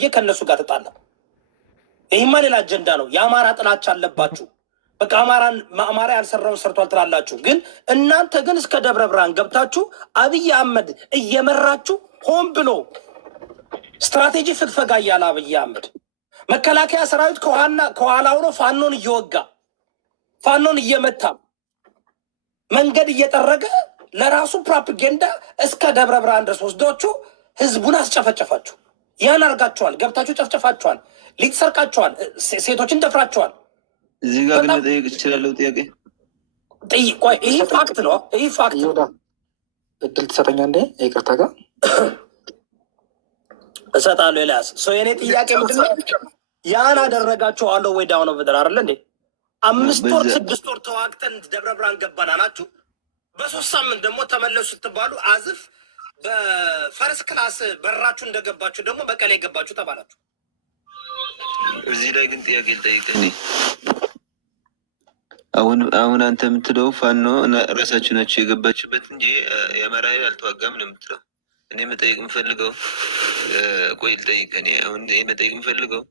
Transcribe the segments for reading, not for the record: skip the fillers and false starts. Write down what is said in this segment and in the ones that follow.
ከነሱ ጋር ተጣላ። ይህማ ሌላ አጀንዳ ነው። የአማራ ጥላቻ አለባችሁ። በቃ አማራ ያልሰራውን ሰርቷል ትላላችሁ። ግን እናንተ ግን እስከ ደብረ ብርሃን ገብታችሁ አብይ አህመድ እየመራችሁ ሆን ብሎ ስትራቴጂ ፍግፈጋ እያለ አብይ አህመድ መከላከያ ሰራዊት ከኋላ ሆኖ ፋኖን እየወጋ ፋኖን እየመታ መንገድ እየጠረገ ለራሱ ፕሮፓጋንዳ እስከ ደብረ ብርሃን ድረስ ወስዳችሁ ህዝቡን አስጨፈጨፋችሁ። ያን አርጋችኋል። ገብታችሁ ጨፍጨፋችኋል። ሊጥ ሰርቃችኋል። ሴቶችን ደፍራችኋል። እዚህ ጋር ግን መጠየቅ እችላለሁ ጥያቄ? ቆይ ይህ ፋክት ነው። ይህ ፋክት ነው። እድል ትሰጠኛለህ? ይቅርታ ጋር እሰጣለሁ። ኤልያስ የኔ ጥያቄ ምንድነው? ያን አደረጋችሁ አለው ወይ ዳውን ኦቨር አይደል እንዴ? 5 ወር 6 ወር ተዋግተን ደብረ ብርሃን ገባን አላችሁ። በ3 ሳምንት ደግሞ ተመለሱ ስትባሉ አዝፍ በፈርስ ክላስ በራችሁ እንደገባችሁ ደግሞ በቀሌ ገባችሁ ተባላችሁ። እዚህ ላይ ግን ጥያቄ ልጠይቅህ። አሁን አንተ የምትለው ፋኖ ራሳችሁ ናቸው የገባችሁበት እንጂ የአማራ ኃይል አልተዋጋም ነው የምትለው። እኔ መጠየቅ የምፈልገው ቆይ ልጠይቅህ። እኔ አሁን መጠየቅ የምፈልገው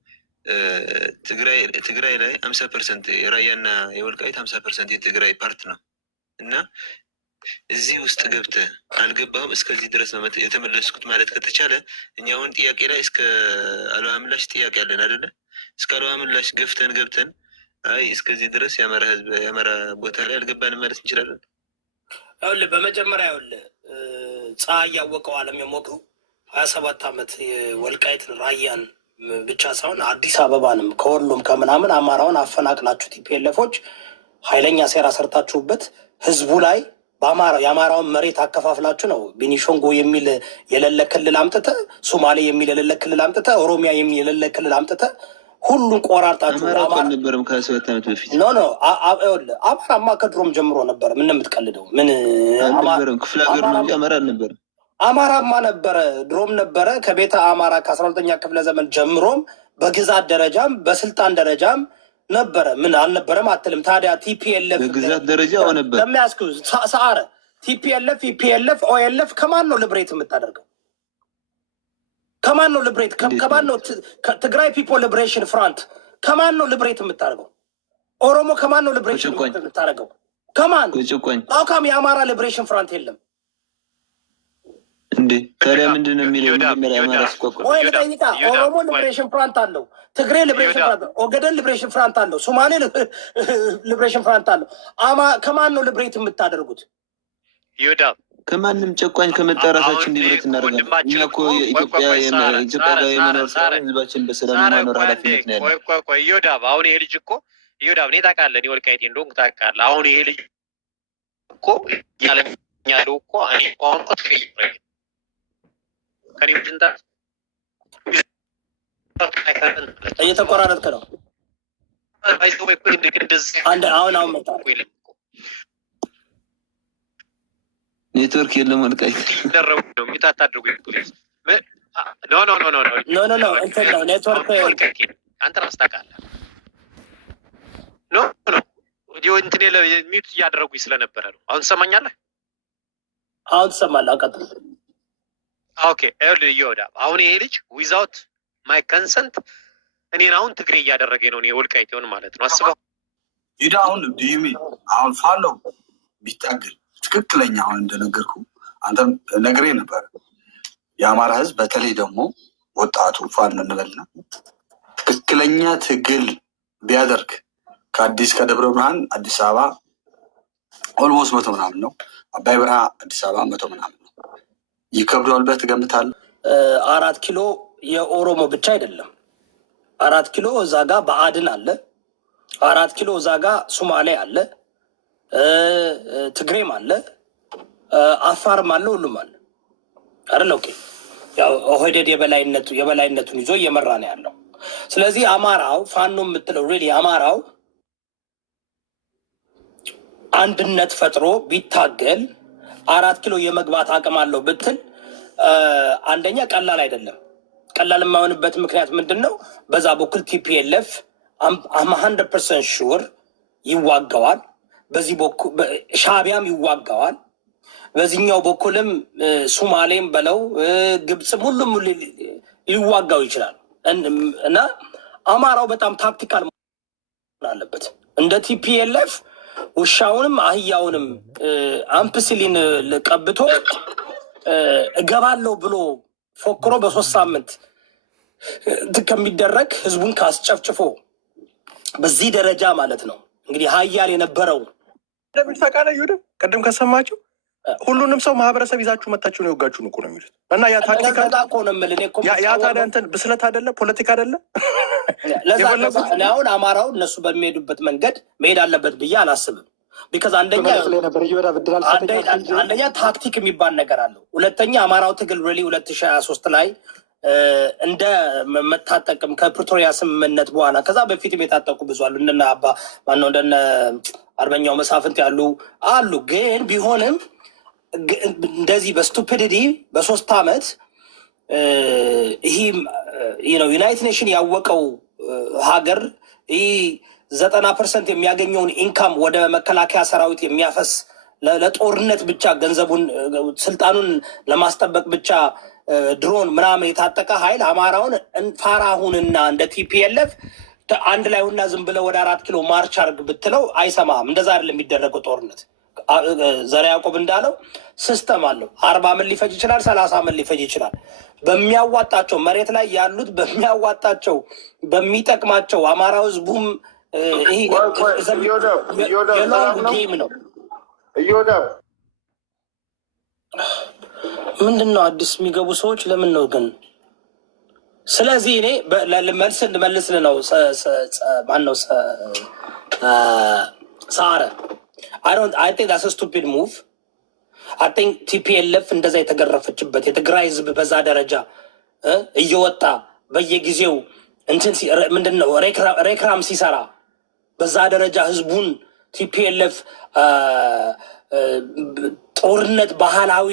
ትግራይ ላይ 50% የራያና የወልቃይት 50% የትግራይ ፓርት ነው እና እዚህ ውስጥ ገብተህ አልገባሁም እስከዚህ ድረስ ነው የተመለስኩት ማለት ከተቻለ እኛ አሁን ጥያቄ ላይ እስከ አልባ ምላሽ ጥያቄ አለን አይደለ? እስከ አልባ ምላሽ ገብተን አይ እስከዚህ ድረስ የአማራ ህዝብ የአማራ ቦታ ላይ አልገባንም ማለት እንችላለን። ይኸውልህ በመጀመሪያ ፀሐይ ያወቀው ዓለም የሞቀው 27 ዓመት የወልቃይትን ራያን ብቻ ሳይሆን አዲስ አበባንም ከወሎም ከምናምን አማራውን አፈናቅላችሁ ቲፒኤልኤፎች ኃይለኛ ሴራ ሰርታችሁበት ህዝቡ ላይ የአማራውን መሬት አከፋፍላችሁ ነው። ቤኒሾንጎ የሚል የሌለ ክልል አምጥተህ፣ ሶማሌ የሚል የሌለ ክልል አምጥተህ፣ ኦሮሚያ የሚል የሌለ ክልል አምጥተህ ሁሉን ቆራርጣችሁ ነበረም ከ7 ዓመት በፊት አማራማ ከድሮም ጀምሮ ነበረ። ምን የምትቀልደው? ምን አልነበረም? ክፍለ ሀገር ነው እንጂ አማራ አልነበረም። አማራማ ነበረ፣ ድሮም ነበረ። ከቤተ አማራ ከ12ኛ ክፍለ ዘመን ጀምሮም በግዛት ደረጃም በስልጣን ደረጃም ነበረ። ምን አልነበረም አትልም። ታዲያ ቲፒኤልኤፍ በግዛት ደረጃ ነበር ለሚያስኩ ሰዓረ ቲፒኤልኤፍ ኢፒኤልኤፍ ኦኤልኤፍ ከማን ነው ልብሬት የምታደርገው? ከማን ነው ልብሬት? ከማን ነው? ትግራይ ፒፖል ሊብሬሽን ፍራንት ከማን ነው ልብሬት የምታደርገው? ኦሮሞ ከማን ነው ልብሬሽን የምታደርገው? ከማን አውካም? የአማራ ሊብሬሽን ፍራንት የለም እንዴ? ታዲያ ምንድን ነው የሚለው? መጀመሪያ አማራ ሲቋቋም ወይ ልጠይቃ። ኦሮሞ ሊብሬሽን ፍራንት አለው፣ ትግሬ ሊብሬሽን ፍራንት፣ ኦገደን ሊብሬሽን ፍራንት አለው፣ ሶማሌ ሊብሬሽን ፍራንት አለው። ከማን ነው ልብሬት የምታደርጉት? ይሁዳ ከማንም ጨቋኝ ከመጣ ራሳችን ሊብሬት እናደርጋለን። እኛ እኮ ኢትዮጵያ ጋር የመኖር ህዝባችን በሰላም የማኖር ኃላፊነት ነው ያለ። ቆይ ይሁዳ፣ አሁን ይሄ ልጅ እኮ ይሁዳ እኔ ታውቃለህ፣ እኔ ወልቃይቴ እንደሆንኩ ታውቃለህ። አሁን ይሄ ልጅ እኮ ያለው እኮ እኔ አሁን እኮ እየተቆራረጥክ ነው። አሁን መጣ ኔትወርክ የለም። ወልቃይት እንትን ነው ኔትወርክ። አንተ ራስህ ታውቃለህ። እንትን ሚዩት እያደረጉኝ ስለነበረ ነው። አሁን ትሰማኛለህ? አሁን ትሰማለህ? አቀጥል። ኦኬ ይወዳ አሁን ይሄ ልጅ ዊዛውት ማይ ኮንሰንት እኔን አሁን ትግሬ እያደረገ ነው። ወልቃይት ሆን ማለት ነው። አስበው ይዳ አሁን ዲዩሚ አሁን ፋኖ ቢታገል ትክክለኛ አሁን እንደነገርኩ አንተም ነግሬ ነበር። የአማራ ህዝብ በተለይ ደግሞ ወጣቱ ፋኖ እንበልና ትክክለኛ ትግል ቢያደርግ ከደብረ ብርሃን አዲስ አበባ ኦልሞስት 100 ምናምን ነው። አባይ በረሃ አዲስ አበባ 100 ምናምን ነው። ይከብደዋል ብለህ ትገምታለህ? 4 ኪሎ የኦሮሞ ብቻ አይደለም። 4 ኪሎ እዛ ጋ በአድን አለ። 4 ኪሎ እዛ ጋ ሶማሌ አለ፣ ትግሬም አለ፣ አፋርም አለ፣ ሁሉም አለ አይደል? ኦኬ ያው ኦህዴድ የበላይነቱን ይዞ እየመራ ነው ያለው። ስለዚህ አማራው ፋኖ የምትለው ሪሊ አማራው አንድነት ፈጥሮ ቢታገል 4 ኪሎ የመግባት አቅም አለው ብትል አንደኛ ቀላል አይደለም። ቀላል የማይሆንበት ምክንያት ምንድን ነው? በዛ በኩል ቲፒኤልኤፍ 100% ሹር ይዋጋዋል። በዚህ በኩል ሻዕቢያም ይዋጋዋል። በዚህኛው በኩልም ሶማሌም በለው ግብፅም ሁሉም ሊዋጋው ይችላል። እና አማራው በጣም ታክቲካል አለበት። እንደ ቲፒኤልኤፍ ውሻውንም አህያውንም አምፕሲሊን ቀብቶ እገባለሁ ብሎ ፎክሮ በ3 ሳምንት ከሚደረግ ህዝቡን ካስጨፍጭፎ በዚህ ደረጃ ማለት ነው እንግዲህ ሀያል የነበረው እንደሚታቃለ ይሁን ቅድም ከሰማችሁ ሁሉንም ሰው ማህበረሰብ ይዛችሁ መታችሁ ነው የወጋችሁን እኮ ነው የሚሉት። እና ያ ታክቲካ ያ ታዲያ እንትን ብስለት አይደለ? ፖለቲካ አይደለ? አሁን አማራው እነሱ በሚሄዱበት መንገድ መሄድ አለበት ብዬ አላስብም። ቢካዝ አንደኛ ታክቲክ የሚባል ነገር አለው። ሁለተኛ አማራው ትግል ሬሊ 2023 ላይ እንደ መታጠቅም ከፕሪቶሪያ ስምምነት በኋላ ከዛ በፊት የታጠቁ ብዙ አሉ። እንደነ አባ ማነው እንደነ አርበኛው መሳፍንት ያሉ አሉ። ግን ቢሆንም እንደዚህ በስቱፒዲቲ በ3 ዓመት ይህ ዩናይትድ ኔሽን ያወቀው ሀገር ይህ 90% የሚያገኘውን ኢንካም ወደ መከላከያ ሰራዊት የሚያፈስ ለጦርነት ብቻ ገንዘቡን ስልጣኑን ለማስጠበቅ ብቻ ድሮን ምናምን የታጠቀ ኃይል አማራውን ፋራሁንና እንደ ቲፒኤልኤፍ አንድ ላይ ሁና ዝም ብለው ወደ 4 ኪሎ ማርች አርግ ብትለው አይሰማም። እንደዛ አይደለም የሚደረገው ጦርነት። ዘርዓ ያዕቆብ እንዳለው ሲስተም አለው። 40 ዓመት ሊፈጅ ይችላል፣ 30 ዓመት ሊፈጅ ይችላል። በሚያዋጣቸው መሬት ላይ ያሉት በሚያዋጣቸው በሚጠቅማቸው አማራው ህዝቡም ጌም ነው። ምንድን ነው አዲስ የሚገቡ ሰዎች ለምን ነው ግን? ስለዚህ እኔ መልስ ነው ማነው ሰዓረ I think that's a stupid move. I think TPLF እንደዛ የተገረፈችበት የትግራይ ህዝብ በዛ ደረጃ እየወጣ በየጊዜው እንትን ምንድን ነው ሬክራም ሲሰራ በዛ ደረጃ ህዝቡን TPLF ጦርነት ባህላዊ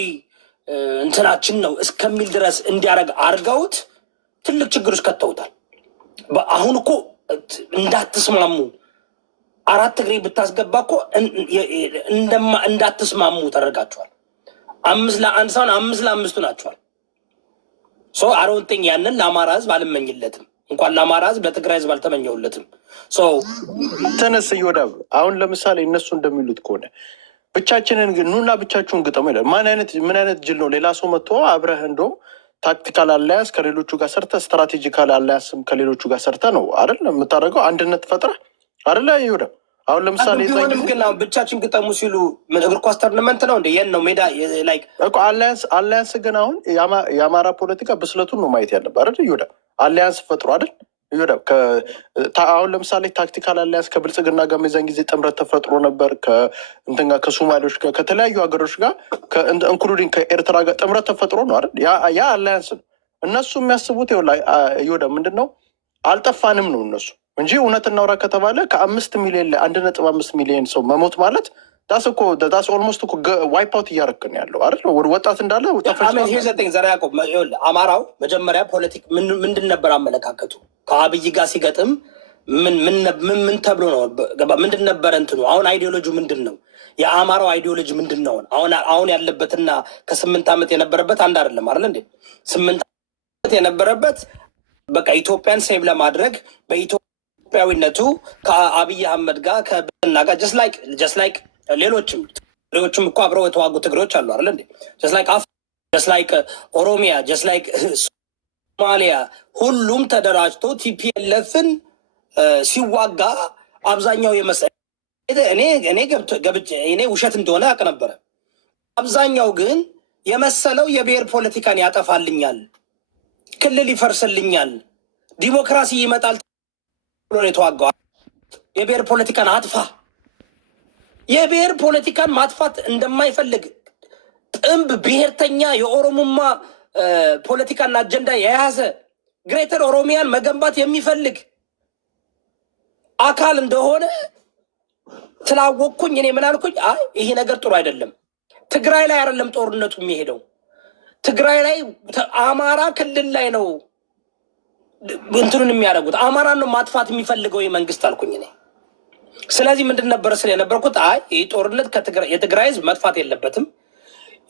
እንትናችን ነው እስከሚል ድረስ እንዲያደርግ አድርገውት ትልቅ ችግር ውስጥ ከተውታል። አሁን እኮ እንዳትስማሙ 4 እግሬ ብታስገባ እኮ እንዳትስማሙ ተደርጋችኋል። 5-1 ሳይሆን 5-5 ናችኋል። አሮንጥኝ ያንን ለአማራ ህዝብ አልመኝለትም። እንኳን ለአማራ ህዝብ ለትግራይ ህዝብ አልተመኘውለትም። ተነስ ይወዳብ አሁን ለምሳሌ እነሱ እንደሚሉት ከሆነ ብቻችንን ግን ኑና ብቻችሁን ግጠሙ ይላል። ምን አይነት ጅል ነው? ሌላ ሰው መጥቶ አብረህ እንደውም ታክቲካል አላያንስ ከሌሎቹ ጋር ሰርተ ስትራቴጂካል አላያንስም ከሌሎቹ ጋር ሰርተ ነው አይደል የምታደርገው? አንድነት ፈጥረህ አይደለ ይሁዳ። አሁን ለምሳሌ ቢሆንም ግን ብቻችን ግጠሙ ሲሉ እግር ኳስ ተርናመንት ነው እንደ የት ነው ሜዳ ላይክ እኮ አላያንስ ግን አሁን የአማራ ፖለቲካ ብስለቱን ነው ማየት ያለብህ አይደል ይሁዳ። አላያንስ ፈጥሮ አይደል ይሁዳ። አሁን ለምሳሌ ታክቲካል አላያንስ ከብልጽግና ጋር የዛን ጊዜ ጥምረት ተፈጥሮ ነበር። ከእንትን ጋር ከሶማሌዎች ጋር ከተለያዩ ሀገሮች ጋር ኢንክሉዲንግ ከኤርትራ ጋር ጥምረት ተፈጥሮ ነው አይደል? ያ አላያንስ ነው። እነሱ የሚያስቡት ይሁዳ ምንድን ነው አልጠፋንም ነው እነሱ እንጂ እውነት እናውራ ከተባለ ከ5 ሚሊዮን ላይ 1.5 ሚሊዮን ሰው መሞት ማለት ዳስ ኦልሞስት እኮ ዋይፕ አውት እያረክን ያለው አይደል? ወጣት እንዳለ ዘርዓ ያዕቆብ አማራው መጀመሪያ ፖለቲክ ምንድን ነበር አመለካከቱ? ከአብይ ጋር ሲገጥም ምን ተብሎ ነው? ምንድን ነበረ እንትኑ? አሁን አይዲዮሎጂ ምንድን ነው? የአማራው አይዲዮሎጂ ምንድን ነው? አሁን ያለበትና ከ8 ዓመት የነበረበት አንድ አይደለም አይደል እንዴ? 8 ዓመት የነበረበት በቃ ኢትዮጵያን ሴቭ ለማድረግ በኢትዮጵያዊነቱ ከአብይ አህመድ ጋር ከብና ጋር ጀስት ላይክ ሌሎችም እኮ አብረው የተዋጉ ትግሬዎች አሉ አይደል እንዴ? ጀስት ላይክ ኦሮሚያ፣ ጀስት ላይክ ሶማሊያ፣ ሁሉም ተደራጅቶ ቲፒኤልኤፍን ሲዋጋ አብዛኛው እኔ ውሸት እንደሆነ ያውቅ ነበረ። አብዛኛው ግን የመሰለው የብሔር ፖለቲካን ያጠፋልኛል፣ ክልል ይፈርስልኛል፣ ዲሞክራሲ ይመጣል ብሎ ነው የተዋጋው። የብሔር ፖለቲካን አጥፋ። የብሔር ፖለቲካን ማጥፋት እንደማይፈልግ ጥንብ ብሔርተኛ የኦሮሞማ ፖለቲካና አጀንዳ የያዘ ግሬተር ኦሮሚያን መገንባት የሚፈልግ አካል እንደሆነ ስላወቅኩኝ እኔ ምን አልኩኝ? አይ ይሄ ነገር ጥሩ አይደለም። ትግራይ ላይ አይደለም ጦርነቱ የሚሄደው፣ ትግራይ ላይ አማራ ክልል ላይ ነው እንትኑን የሚያደርጉት። አማራን ነው ማጥፋት የሚፈልገው መንግስት አልኩኝ እኔ። ስለዚህ ምንድን ነበረ ስለ የነበርኩት? አይ ይህ ጦርነት የትግራይ ህዝብ መጥፋት የለበትም።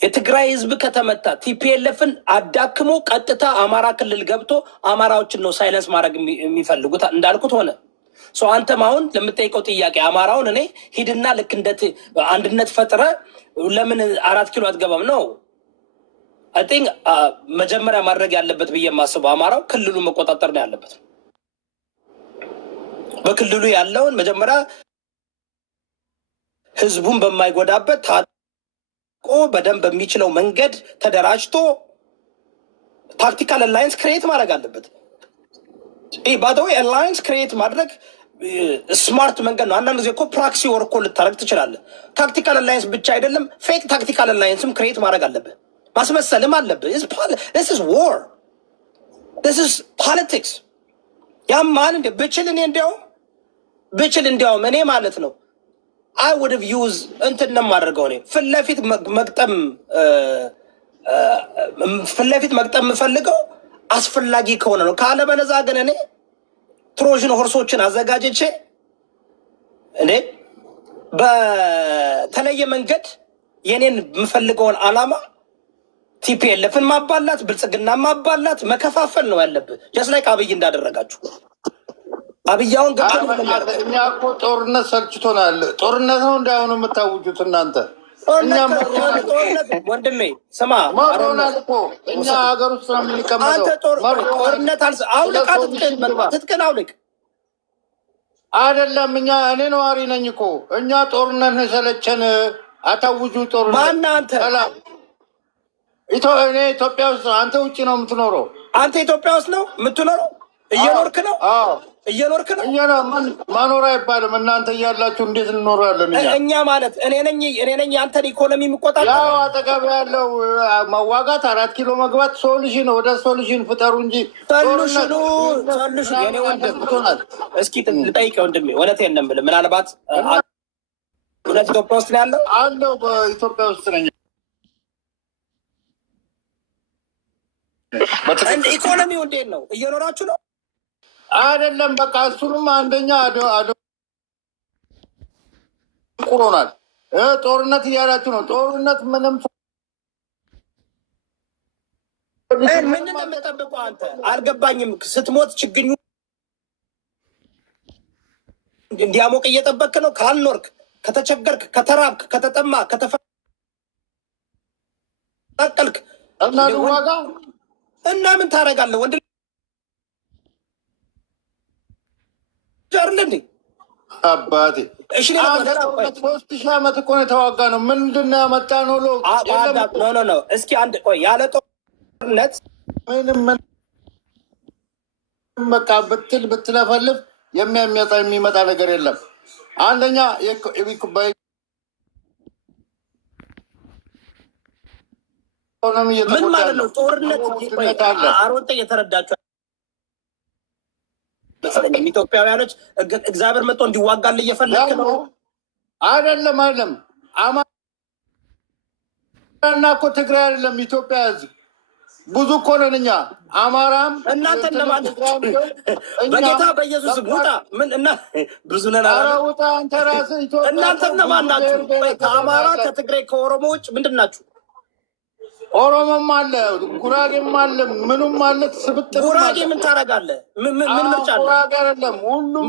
የትግራይ ህዝብ ከተመታ ቲፒኤልኤፍን አዳክሞ ቀጥታ አማራ ክልል ገብቶ አማራዎችን ነው ሳይለንስ ማድረግ የሚፈልጉት እንዳልኩት ሆነ። አንተም አሁን ለምጠይቀው ጥያቄ አማራውን እኔ ሂድና ልክ እንደ አንድነት ፈጥረ ለምን 4 ኪሎ አትገባም ነው አይ ቲንክ መጀመሪያ ማድረግ ያለበት ብዬ የማስበው አማራው ክልሉ መቆጣጠር ነው ያለበት። በክልሉ ያለውን መጀመሪያ ህዝቡን በማይጎዳበት ታቆ በደንብ በሚችለው መንገድ ተደራጅቶ ታክቲካል አላይንስ ክሬት ማድረግ አለበት። ባደወይ አላይንስ ክሬት ማድረግ ስማርት መንገድ ነው። አንዳንድ ጊዜ እኮ ፕራክሲ ወር እኮ ልታደረግ ትችላለህ። ታክቲካል አላይንስ ብቻ አይደለም ፌክ ታክቲካል አላይንስም ክሬት ማድረግ አለብህ፣ ማስመሰልም አለብህ። this is war, this is politics። ያም ማን እንደ ብችል እንዲያውም እኔ ማለት ነው I would have used እንትን ነው የማደርገው እኔ ፊት ለፊት መግጠም የምፈልገው አስፈላጊ ከሆነ ነው። ካለበለዛ ግን እኔ ትሮዥን ሆርሶችን አዘጋጅቼ እኔ በተለየ መንገድ የኔን የምፈልገውን አላማ ቲፒኤልኤፍን ማባላት፣ ብልጽግና ማባላት፣ መከፋፈል ነው ያለብህ። ጀስት ላይክ አብይ እንዳደረጋችሁ አብያውን እኛ እኮ ጦርነት ሰልችቶናል። ጦርነት ነው እንዳሁኑ የምታውጁት እናንተ። ወንድሜ ስማ መሮናል እኮ እኛ ሀገር ውስጥ ነው የምንቀመጠው። ጦርነት አውልቅ፣ ትጥቅን አውልቅ። አይደለም እኔ ነዋሪ ነኝ እኮ። እኛ ጦርነት ነው የሰለቸን። አታውጁ ጦርነት። ማነህ አንተ? እኔ ኢትዮጵያ ውስጥ ነው። አንተ ውጭ ነው የምትኖረው። አንተ ኢትዮጵያ ውስጥ ነው የምትኖረው? እየኖርክ ነው? እየኖርክ ነው? እኛ ማኖር አይባልም። እናንተ እያላችሁ እንዴት እንኖራለን? እኛ ማለት እኔ ነኝ አንተን ኢኮኖሚ የምቆጣጠር። ያው አጠገብ ያለው መዋጋት 4 ኪሎ መግባት ሶሉሽን፣ ወደ ሶሉሽን ፍጠሩ እንጂ ሶሉሽኑ የኔ ወንድም እስኪ ልጠይቅህ ወንድሜ፣ እውነቴን ነው የምልህ። ምናልባት እውነት ኢትዮጵያ ውስጥ ነው ያለው? አለው በኢትዮጵያ ውስጥ ነኝ። ኢኮኖሚው እንዴት ነው? እየኖራችሁ ነው? አይደለም በቃ እሱንም አንደኛ ቁሮናል። ጦርነት እያላችሁ ነው። ጦርነት ምንም ምን እንደምጠብቀው አንተ አልገባኝም። ስትሞት ችግኙ እንዲያሞቅ እየጠበክ ነው። ካልኖርክ፣ ከተቸገርክ፣ ከተራብክ፣ ከተጠማ፣ ከተፈናቀልክ እና ዋጋ እና ምን ታደርጋለህ? ወንድ ጃርለንዲ አባቴ 3000 ዓመት እኮ ነው የተዋጋ ነው። ምንድን ነው ያመጣ ነው? ኖ እስኪ አንድ ቆይ። ያለ ጦርነት ምንም በቃ ብትለፈልፍ የሚመጣ ነገር የለም። አንደኛ ምን ማለት ነው ጦርነት? አሮንተ እየተረዳችሁ ኢትዮጵያውያኖች እግዚአብሔር መጥቶ እንዲዋጋል እየፈለግ ነው? አይደለም አማራና እኮ ትግራይ አይደለም ኢትዮጵያ ህዝብ ብዙ እኮ ነን እኛ። አማራም እናንተ ለማን በጌታ በኢየሱስ ውጣ። ምን እና ብዙ ነን። ውጣ አንተ ራስህ ኢትዮጵያ። እናንተ ለማን ናችሁ? ከአማራ ከትግራይ ከኦሮሞ ውጭ ምንድን ናችሁ? ኦሮሞም አለ፣ ጉራጌም አለ፣ ምኑም አለ። ስብጥር ጉራጌ ምን ታደርጋለህ? ምን ምርጫ አለ? ጉራጌ አይደለም ሁሉም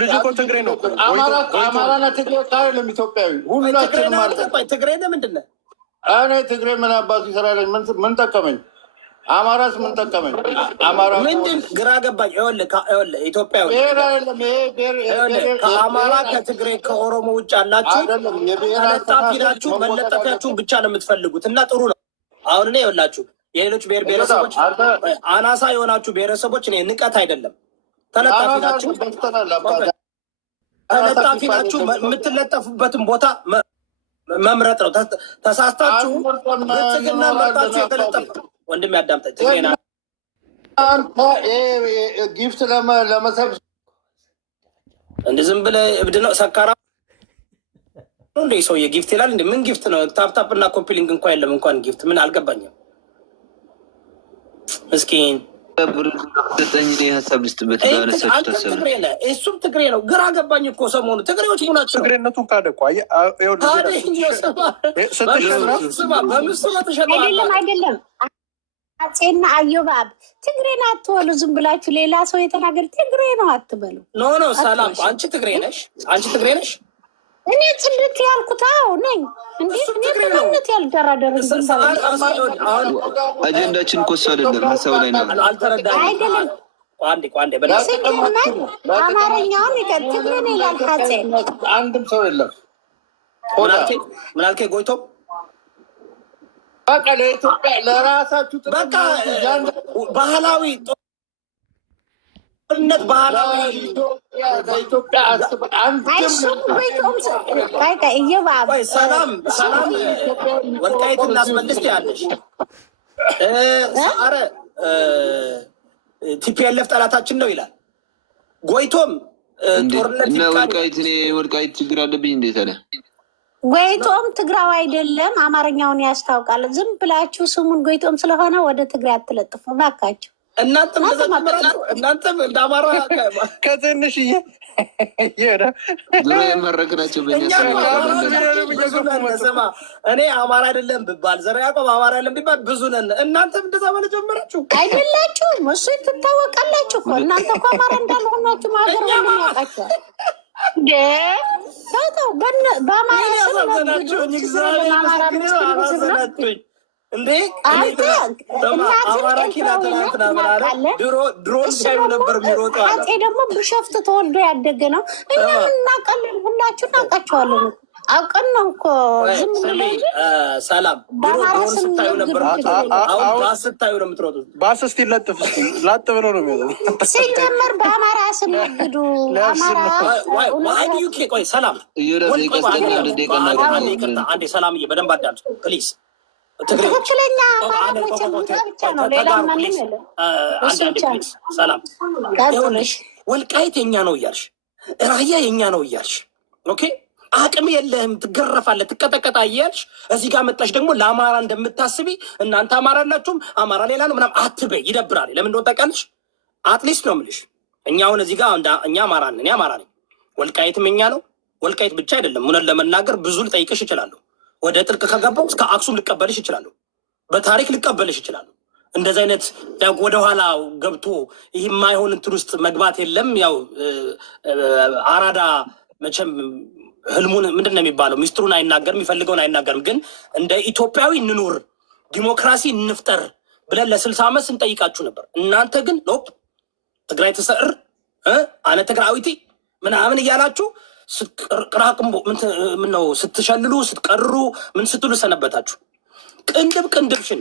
ልጅ እኮ ትግሬ ነው። አማራና ትግሬ አይደለም ኢትዮጵያዊ ሁላችንም አለ። ትግሬ ነህ? ምንድን ነህ? እኔ ትግሬ ምን አባቱ ይሰራለኝ? ምን ጠቀመኝ? አማራስ ምን ጠቀመኝ? አማራ ምንድን ግራ ገባኝ። ይኸውልህ ኢትዮጵያዊ ከአማራ ከትግሬ ከኦሮሞ ውጭ አላችሁ ተለጣፊ ናችሁ። መለጠፊያችሁን ብቻ ነው የምትፈልጉት እና ጥሩ ነው። አሁን እኔ ይኸውላችሁ የሌሎች ብሔረሰቦች አናሳ የሆናችሁ ብሔረሰቦች እኔ ንቀት አይደለም። ተለጣፊ ናችሁ፣ ተለጣፊ ናችሁ። የምትለጠፉበትን ቦታ መምረጥ ነው። ተሳስታችሁ ብልጽግና መርጣችሁ የተለጠፉ ወንድም ያዳምጠኝ። ትግሬና ጊፍት ለመሰብሰብ እንደ ዝም ብለህ እብድ ነው ሰካራ እንደ ሰውዬ ጊፍት ይላል። እንደ ምን ጊፍት ነው? ታፕታፕ እና ኮፒሊንግ እንኳን የለም። እንኳን ጊፍት ምን አልገባኝም። ምስኪን ሰጠኝ ሀሳብ ልስጥበት። አንተም ትግሬ ነህ፣ እሱም ትግሬ ነው። ግራ ገባኝ እኮ ሰሞኑ ትግሬዎች ናቸው። ትግሬነቱን ካደ እኮ አይደለም። አፄና አዮባብ ትግሬን አትበሉ። ዝም ብላችሁ ሌላ ሰው የተናገር ትግሬ ነው አትበሉ። ኖ ሰላም፣ አንቺ ትግሬ ነሽ፣ አንቺ ትግሬ ነሽ። እኔ ጽድት ያልኩት ነኝ። እንዴት ያልደራደሩ አጀንዳችን እኮ እሱ አይደለም፣ ሀሳቡ ላይ ነው። አልተረዳኝም። አይደለም አማርኛውን ትግሬ ነው ይላል አፄ። አንድም ሰው የለም። ምን አልከኝ? ጎይቶም በቃ ለኢትዮጵያ ለራሳችሁ በቃ ባህላዊ ጦርነት ባህላዊ ለኢትዮጵያ ሰላም ወልቃይት እናስመልስ ያለሽ አረ ቲፒኤልኤፍ ጠላታችን ነው ይላል። ጎይቶም ጦርነት እና ወልቃይት ችግር አለብኝ እንዴት አለ? ጎይቶም ትግራው አይደለም፣ አማርኛውን ያስታውቃል። ዝም ብላችሁ ስሙን ጎይቶም ስለሆነ ወደ ትግራይ አትለጥፉ እባካችሁ። እናንተም እናንተም እንደ አማራ ከትንሽዬ ድሮ የመረቅናቸው ስማ፣ እኔ አማራ አይደለም ብባል ዘርዓ ያዕቆብ አማራ አይደለም ቢባል ብዙ ነን። እናንተም እንደዛ ማለት ጀመራችሁ። አይደላችሁም? እሱ ትታወቃላችሁ እኮ እናንተ እኮ አማራ እንዳልሆናችሁ ማገር ያውቃችኋል። በአማራ እንዴ አማራ ኪና ትናንትና ምናለ ድሮን ሲያዩ ነበር የሚሮጡ። አፄ ደግሞ ብሸፍት ተወልዶ ያደገ ነው። እኛ እናውቃለን፣ ሁላችሁ እናውቃቸዋለን። አውቀን ነው እኮ ዝም ብሎ ሰላም ድሮን ስታዩ ነበር። አሁን ባስ ስታዩ ነው የምትሮጡት። ባስ እስቲ ለጥፍ ላጥ ብሎ ነው የሚወጡት። ሲጀመር በአማራ ስም ነግዱ። ቆይ ሰላም አንዴ ሰላምዬ በደንብ አዳምጪ ፕሊዝ። ትክክለኛ ብቻ ነው፣ ሌላ ማንም የለም። ሰላም ወልቃይት የኛ ነው እያልሽ፣ ራያ የኛ ነው እያልሽ፣ ኦኬ አቅም የለህም፣ ትገረፋለህ፣ ትቀጠቀጣ እያልሽ እዚህ ጋር መጣሽ ደግሞ ለአማራ እንደምታስቢ እናንተ አማራ ናችሁም አማራ ሌላ ነው ምናምን አትበይ። ይደብራል። ለምን እንደወጣ ቃልሽ አትሊስት ነው የምልሽ። እኛ አሁን እዚህ ጋር እኛ አማራ ነን፣ እኔ አማራ ነኝ። ወልቃይትም የኛ ነው። ወልቃይት ብቻ አይደለም፣ እውነት ለመናገር ብዙ ልጠይቅሽ እችላለሁ። ወደ ጥልቅ ከገባው እስከ አክሱም ልቀበልሽ ይችላለሁ። በታሪክ ልቀበልሽ ይችላለሁ። እንደዚህ አይነት ወደኋላ ገብቶ ይህ የማይሆን እንትን ውስጥ መግባት የለም። ያው አራዳ መቼም ህልሙን ምንድን ነው የሚባለው? ሚስጥሩን አይናገርም፣ የሚፈልገውን አይናገርም። ግን እንደ ኢትዮጵያዊ እንኑር፣ ዲሞክራሲ እንፍጠር ብለን ለ60 ዓመት ስንጠይቃችሁ ነበር። እናንተ ግን ኖፕ ትግራይ ትሰዕር አነ ትግራዊቲ ምናምን እያላችሁ ቅራቅንቦ ምነው ስትሸልሉ ስትቀርሩ ምን ስትሉ ሰነበታችሁ። ቅንድብሽን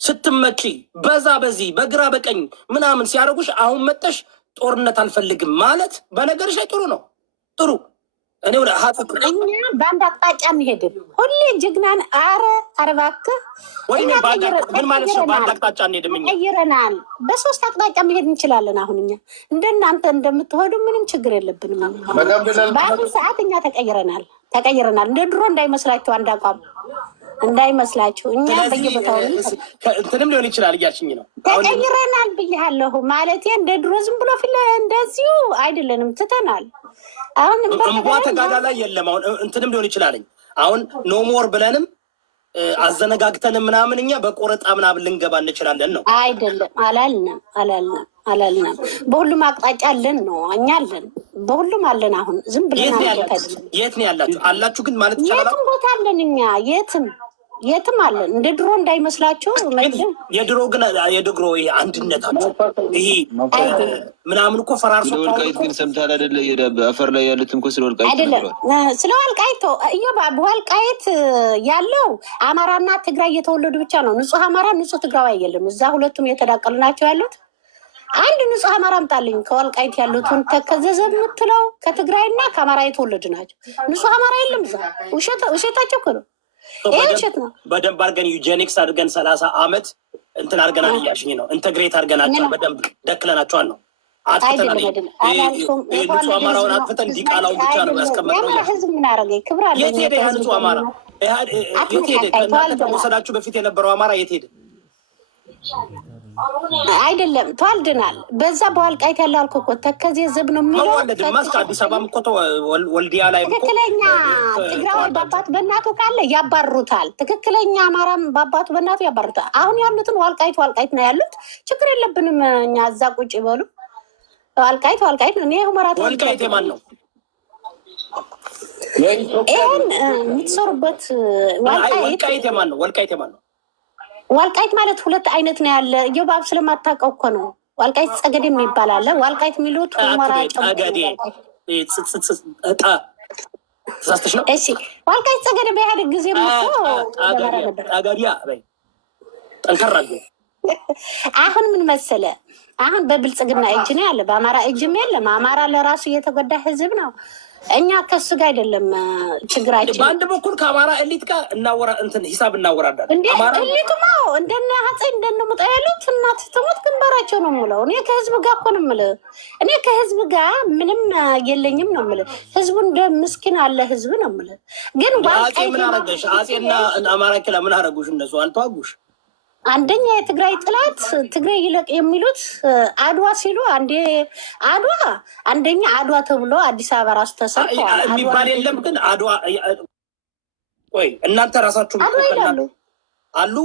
ስትመቺ በዛ በዚህ በግራ በቀኝ ምናምን ሲያደርጉሽ አሁን መጠሽ ጦርነት አልፈልግም ማለት በነገርሽ ላይ ጥሩ ነው። ጥሩ እኔ እኛ በአንድ አቅጣጫ እንሄድም። ሁሌ ጀግናን ኧረ እባክህ ምን ማለት ነው? በአንድ አቅጣጫ እንሄድም። ቀይረናል። በ3 አቅጣጫ መሄድ እንችላለን። አሁን እኛ እንደናንተ እንደምትሄዱ ምንም ችግር የለብንም። በአሁኑ ሰዓት እኛ ተቀይረናል። እንደ ድሮ እንዳይመስላችሁ፣ አንድ አቋም እንዳይመስላችሁ። እኛ በየቦታው እንትንም ሊሆን ይችላል እያልሽኝ ነው። ተቀይረናል ብያለሁ ማለት እንደ ድሮ ዝም ብሎ እንደዚሁ አይደለንም፣ ትተናል። አሁን እንቧ ተጋዳ ላይ የለም። አሁን እንትንም ሊሆን ይችላልኝ። አሁን ኖሞር ብለንም አዘነጋግተንም ምናምን እኛ በቆረጣ ምናምን ልንገባ እንችላለን ነው አይደለም። አላልንም። በሁሉም አቅጣጫ አለን ነው እኛ አለን፣ በሁሉም አለን። አሁን ዝም ብለን የት ነው ያላችሁ? አላችሁ ግን ማለት ይቻላል። የትም ቦታ አለን እኛ የትም አለን። እንደ ድሮ እንዳይመስላችሁ። የድሮ ግን የድሮ አንድነታችሁ ይሄ ምናምን እኮ ፈራርሶ ወልቃይት ግን ሰምተሃል አይደለ? አፈር ላይ ያሉትም እኮ ስለ ወልቃይት አይደለም፣ ስለ ወልቃይት ወልቃይት ያለው አማራና ትግራይ እየተወለዱ ብቻ ነው። ንጹህ አማራ ንጹህ ትግራዊ የለም። እዛ ሁለቱም የተዳቀሉ ናቸው ያሉት። አንድ ንጹህ አማራ አምጣልኝ። ከወልቃይት ያሉትን ተከዘዘ የምትለው ከትግራይና ከአማራ የተወለዱ ናቸው። ንጹህ አማራ የለም እዛ። ውሸታቸው እኮ ነው። ይሄ ውሸት ነው። በደንብ አድርገን ዩጀኒክስ አድርገን 30 ዓመት እንትን አድርገናል እያልሽኝ ነው። ኢንተግሬት አድርገናቸዋል፣ በደንብ ደክለናቸዋል ነው። አጥፍተናል። ንጹህ አማራውን አጥፍተን ዲቃላውን ብቻ ነው ያስቀመጥነው። ህዝብ ምን አደረገ? ክብር አለ። የት ሄደ ያ ንጹህ አማራ? የት ሄደ? ከእናንተ ከመውሰዳችሁ በፊት የነበረው አማራ የት ሄደ? አይደለም ተዋልደናል። በዛ በወልቃይት ያለ አልኩ እኮ ተከዜ ዝብ ነው የሚለው አዲስ አበባ እኮ ወልዲያ ላይ ትክክለኛ ትግራዋይ በአባቱ በእናቱ ካለ ያባሩታል። ትክክለኛ አማራም በአባቱ በእናቱ ያባሩታል። አሁን ያሉትን ዋልቃይት ነው ያሉት። ችግር የለብንም እኛ እዛ ቁጭ ይበሉ። ዋልቃይት ነው። እኔ ሁመራት ዋልቃይት የማን ነው? ይሄን የምትሰሩበት ወልቃይት የማን ነው? ዋልቃይት ማለት ሁለት አይነት ነው ያለ። እየባብ ስለማታውቀው እኮ ነው። ዋልቃይት ጸገዴ የሚባል አለ። ዋልቃይት የሚሉት ሁመራ ጸገዴ ተሳስተሽ ነው። እሺ ዋልቃይት ጸገዴ በኢህአዴግ ጊዜ ጠገዲያ ጠንከራ። አሁን ምን መሰለ፣ አሁን በብልጽግና እጅ ነው ያለ፣ በአማራ እጅም የለም። አማራ ለራሱ እየተጎዳ ህዝብ ነው። እኛ ከሱ ጋር አይደለም ችግራችን። በአንድ በኩል ከአማራ ኤሊት ጋር ሂሳብ እናወራዳለን። ኤሊቱማ እንደነ ሀፄ እንደነ ሙጣ ያሉት እናት ትሙት ግንባራቸው ነው የምለው። እኔ ከህዝብ ጋር እኮ ነው የምልህ። እኔ ከህዝብ ጋር ምንም የለኝም ነው የምልህ። ህዝቡ እንደ ምስኪን አለ ህዝብ ነው የምልህ። ግን አፄ ምን አረገሽ? አፄና አማራ ክላ ምን አረጉሽ? እነሱ አልተዋጉሽ? አንደኛ የትግራይ ጥላት ትግራይ ይለቅ የሚሉት አድዋ ሲሉ አድዋ አንደኛ አድዋ ተብሎ አዲስ አበባ ራሱ ተሰርተዋል የሚባል የለም። ግን አድዋ ወይ እናንተ ራሳችሁ አሉ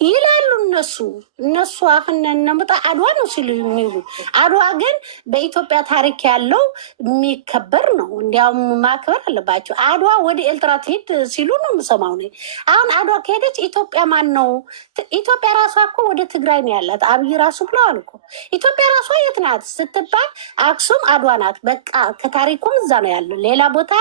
ይላሉ እነሱ አሁን እነምጣ አድዋ ነው ሲሉ የሚሉ። አድዋ ግን በኢትዮጵያ ታሪክ ያለው የሚከበር ነው። እንዲያውም ማክበር አለባቸው። አድዋ ወደ ኤርትራ ትሄድ ሲሉ ነው የምሰማው እኔ። አሁን አድዋ ከሄደች ኢትዮጵያ ማን ነው? ኢትዮጵያ ራሷ እኮ ወደ ትግራይ ነው ያላት። አብይ ራሱ ብለዋል እኮ ኢትዮጵያ ራሷ የት ናት ስትባል አክሱም አድዋ ናት። በቃ ከታሪኩም እዛ ነው ያለው። ሌላ ቦታ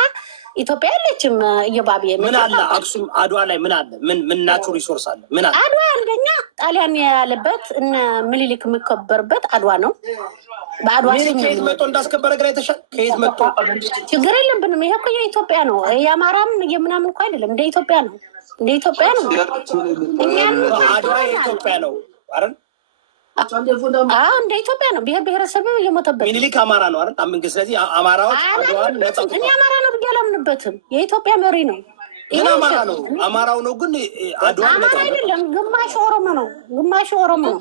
ኢትዮጵያ የለችም። እየባብ ምን አለ አክሱም አድዋ ላይ ምን አለ? ምን ናቹራል ሪሶርስ አለ? ምን አለ? አድዋ አንደኛ ጣሊያን ያለበት እነ ምኒልክ የሚከበርበት አድዋ ነው። በአድዋ ከየት መጥቶ እንዳስከበረ ግራ የተሻል ከየት መጥቶ ችግር የለብንም። ይሄ እኮ የኢትዮጵያ ነው። የአማራም የምናምን እኮ አይደለም። እንደ ኢትዮጵያ ነው። አድዋ የኢትዮጵያ ነው አይደል? እንደ ኢትዮጵያ ነው። ብሔር ብሔረሰብ የሞተበት ሚኒሊክ አማራ ነው አይደል? መንግስት ስለዚህ አማራዎች እኔ አማራ ነው ብዬ አላምንበትም። የኢትዮጵያ መሪ ነው። ግን አማራ ነው። አማራው ነው ግን አድዋ አማራ አይደለም። ግማሽ ኦሮሞ ነው።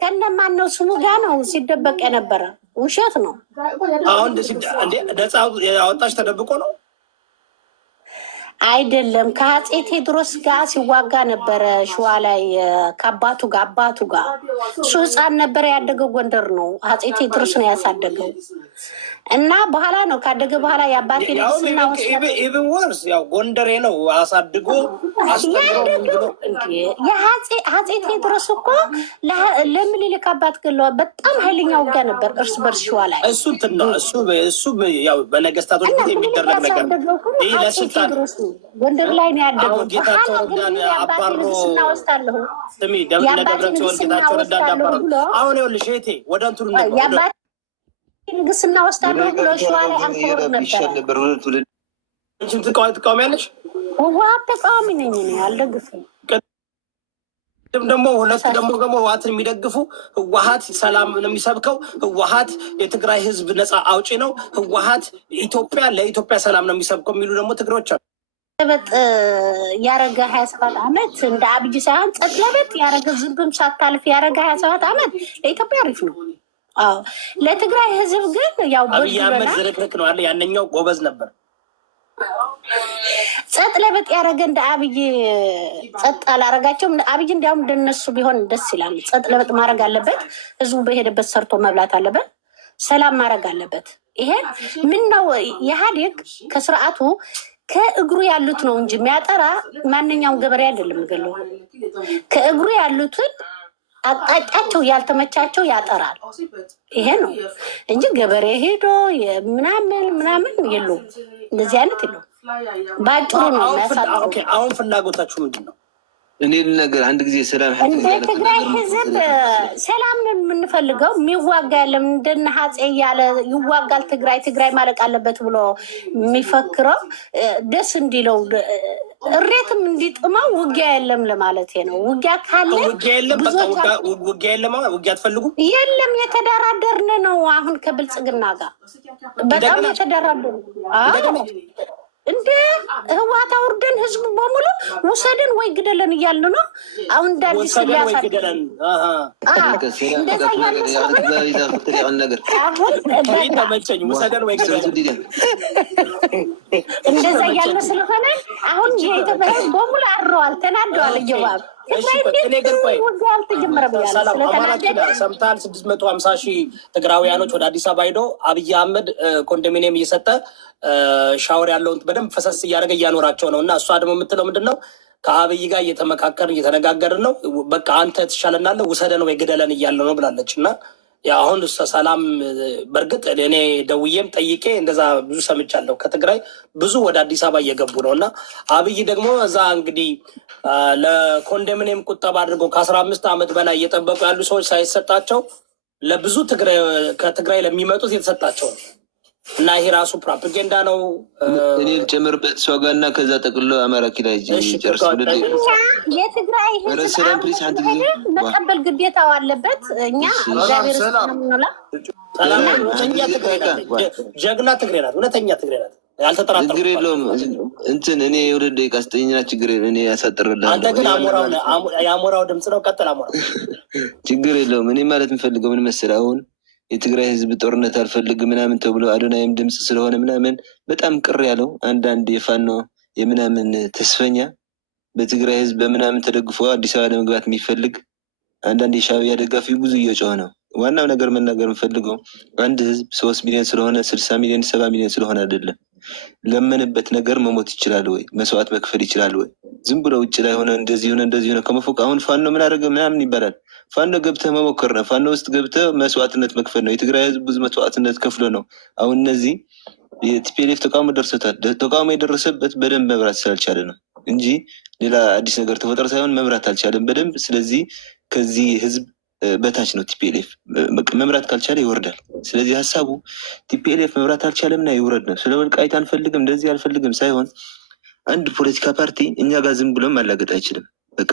ከነማን ነው ስሙ ጋ ነው ሲደበቅ የነበረ ውሸት ነው። አሁን ነፃ ያወጣች ተደብቆ ነው አይደለም። ከአፄ ቴዎድሮስ ጋር ሲዋጋ ነበረ ሸዋ ላይ ከአባቱ ጋር እሱ ህፃን ነበረ። ያደገው ጎንደር ነው። አፄ ቴዎድሮስ ነው ያሳደገው እና በኋላ ነው ካደገ በኋላ የአባቴ ልጅ ኢቭን ወርስ ያው ጎንደሬ ነው አሳድጎ አፄ ቴዎድሮስ እኮ ለምኒልክ አባት ገለዋል። በጣም ኃይለኛ ውጋ ነበር እርስ በርስ ሸዋ ላይ። እሱ ያው በነገስታቶች ጊዜ የሚደረግ ነገር ይህ ለስልጣን ጎንደር ላይ ነው ያደገው። ጌታቸው ረዳን አባሮ ስሚ ደብረጽዮን ጌታቸው ረዳን አባሮ አሁን ይኸውልሽ እህቴ ወደ እንትኑ ንግስና ወስዳለሁ ብሎ ሸዋ ላይ አንኮር ነበር። ትቃወሚያለሽ? ተቃዋሚ ነኝ እኔ አልደግፍም። ደግሞ ሁለቱ ደግሞ ህወሓትን የሚደግፉ ህወሓት ሰላም ነው የሚሰብከው፣ ህወሓት የትግራይ ህዝብ ነፃ አውጪ ነው፣ ህወሓት ለኢትዮጵያ ሰላም ነው የሚሰብከው የሚሉ ደግሞ ትግሮች አሉ። ለበጥ ያረገ 27 ዓመት እንደ አብይ ሳይሆን ለበጥ ያረገ ዝንብም ሳታልፍ ያረገ 27 ዓመት ለኢትዮጵያ አሪፍ ነው። አዎ ለትግራይ ህዝብ ግን ያው አብይ አህመድ ዝርክርክ ነው አለ። ያንኛው ጎበዝ ነበር። ጸጥ ለበጥ ያረገ እንደ አብይ ጸጥ አላረጋቸውም። አብይ እንዲያውም እንደነሱ ቢሆን ደስ ይላል። ጸጥ ለበጥ ማድረግ አለበት። ህዝቡ በሄደበት ሰርቶ መብላት አለበት። ሰላም ማድረግ አለበት። ይሄ ምን ነው ኢህአዴግ ከስርዓቱ ከእግሩ ያሉት ነው እንጂ የሚያጠራ ማንኛውም ገበሬ አይደለም ገለው ከእግሩ ያሉትን አቅጣጫቸው ያልተመቻቸው ያጠራል። ይሄ ነው እንጂ ገበሬ ሄዶ ምናምን የለውም። እንደዚህ አይነት የለውም። በአጭሩ ነው ያሳጣው። አሁን ፍላጎታችሁ ምንድን ነው? እኔ ነገር አንድ ጊዜ ሰላም እንደ ትግራይ ህዝብ ሰላም ነው የምንፈልገው። የሚዋጋ የለም እንደነ ሀፄ እያለ ይዋጋል። ትግራይ ማለቅ አለበት ብሎ የሚፈክረው ደስ እንዲለው እሬትም እንዲጥመው ውጊያ የለም ለማለት ነው። ውጊያ ካለ ውጊያ የለም። ውጊያ አትፈልጉም? የለም የተደራደርን ነው። አሁን ከብልጽግና ጋር በጣም የተደራደሩ እንደ ህዋት አውርደን ህዝቡ በሙሉ ውሰድን ወይ ግደለን እያልን ነው። አሁን እንዳዲስ ግደለን እንደዛ እያለ ተመቸኝ። ውሰደን ወይ ግደለን እንደዛ እያለ ስለሆነ አሁን የኢትዮጵያ ህዝብ በሙሉ አድረዋል፣ ተናደዋል። እየባብ ሰምተሃል? 650,000 ትግራውያኖች ወደ አዲስ አበባ ሄዶ አብይ አህመድ ኮንዶሚኒየም እየሰጠ ሻወር ያለውን በደንብ ፈሰስ እያደረገ እያኖራቸው ነው። እና እሷ ደግሞ የምትለው ምንድን ነው? ከአብይ ጋር እየተመካከርን እየተነጋገርን ነው። በቃ አንተ ትሻለናለህ፣ ውሰደን ወይ ግደለን እያለ ነው ብላለች። እና አሁን ሰላም በእርግጥ እኔ ደውዬም ጠይቄ እንደዛ ብዙ ሰምቻለሁ። ከትግራይ ብዙ ወደ አዲስ አበባ እየገቡ ነው። እና አብይ ደግሞ እዛ እንግዲህ ለኮንዶሚኒየም ቁጠባ አድርገው ከ15 ዓመት በላይ እየጠበቁ ያሉ ሰዎች ሳይሰጣቸው ለብዙ ከትግራይ ለሚመጡት የተሰጣቸው ነው። እና ይሄ ራሱ ፕሮፓጋንዳ ነው። እኔ ልጨምርበት እሷ ጋር እና ከዛ ጠቅሎ አማራ ኪላይ ጨርስ የትግራይ ህዝብ መቀበል ግዴታው አለበት። እኛ እግዚአብሔር ስለምንላ ጀግና ትግሬ ናት፣ እውነተኛ ትግሬ ናት። ያልተጠራጠረ ችግር የለውም። እንትን እኔ ወደ ደቂቃ ስጠኝና ችግር እኔ ያሳጥርልሃለሁ። አንተ ግን የአሞራው ድምፅ ነው። ቀጥል አሞራ። ችግር የለውም። እኔ ማለት የምፈልገው ምን መሰለህ፣ አሁን የትግራይ ህዝብ ጦርነት አልፈልግም ምናምን ተብሎ አዶናይም ድምፅ ስለሆነ ምናምን በጣም ቅር ያለው አንዳንድ የፋኖ የምናምን ተስፈኛ በትግራይ ህዝብ በምናምን ተደግፎ አዲስ አበባ ለመግባት የሚፈልግ አንዳንድ የሻዕቢያ ደጋፊ ብዙ እየጮኸ ነው። ዋናው ነገር መናገር የምፈልገው አንድ ህዝብ 3 ሚሊዮን ስለሆነ 60 ሚሊዮን 70 ሚሊዮን ስለሆነ አይደለም። ለመንበት ነገር መሞት ይችላል ወይ? መስዋዕት መክፈል ይችላል ወይ? ዝም ብሎ ውጭ ላይ ሆነ እንደዚህ ሆነ ከመፎቅ አሁን ፋኖ ምን አደረገ ምናምን ይባላል። ፋኖ ገብተህ መሞከር ነው። ፋኖ ውስጥ ገብተህ መስዋዕትነት መክፈል ነው። የትግራይ ህዝብ ብዙ መስዋዕትነት ከፍሎ ነው። አሁን እነዚህ የቲፒኤልኤፍ ተቃውሞ ደርሶታል። ተቃውሞ የደረሰበት በደንብ መምራት ስላልቻለ ነው እንጂ ሌላ አዲስ ነገር ተፈጠረ ሳይሆን መምራት አልቻለም በደንብ። ስለዚህ ከዚህ ህዝብ በታች ነው ቲፒኤልኤፍ። መምራት ካልቻለ ይወርዳል። ስለዚህ ሀሳቡ ቲፒኤልኤፍ መምራት አልቻለምና ይውረድ ነው። ስለ ወልቃይት አንፈልግም እንደዚህ አልፈልግም ሳይሆን አንድ ፖለቲካ ፓርቲ እኛ ጋር ዝም ብሎ ማላገጥ አይችልም። በቃ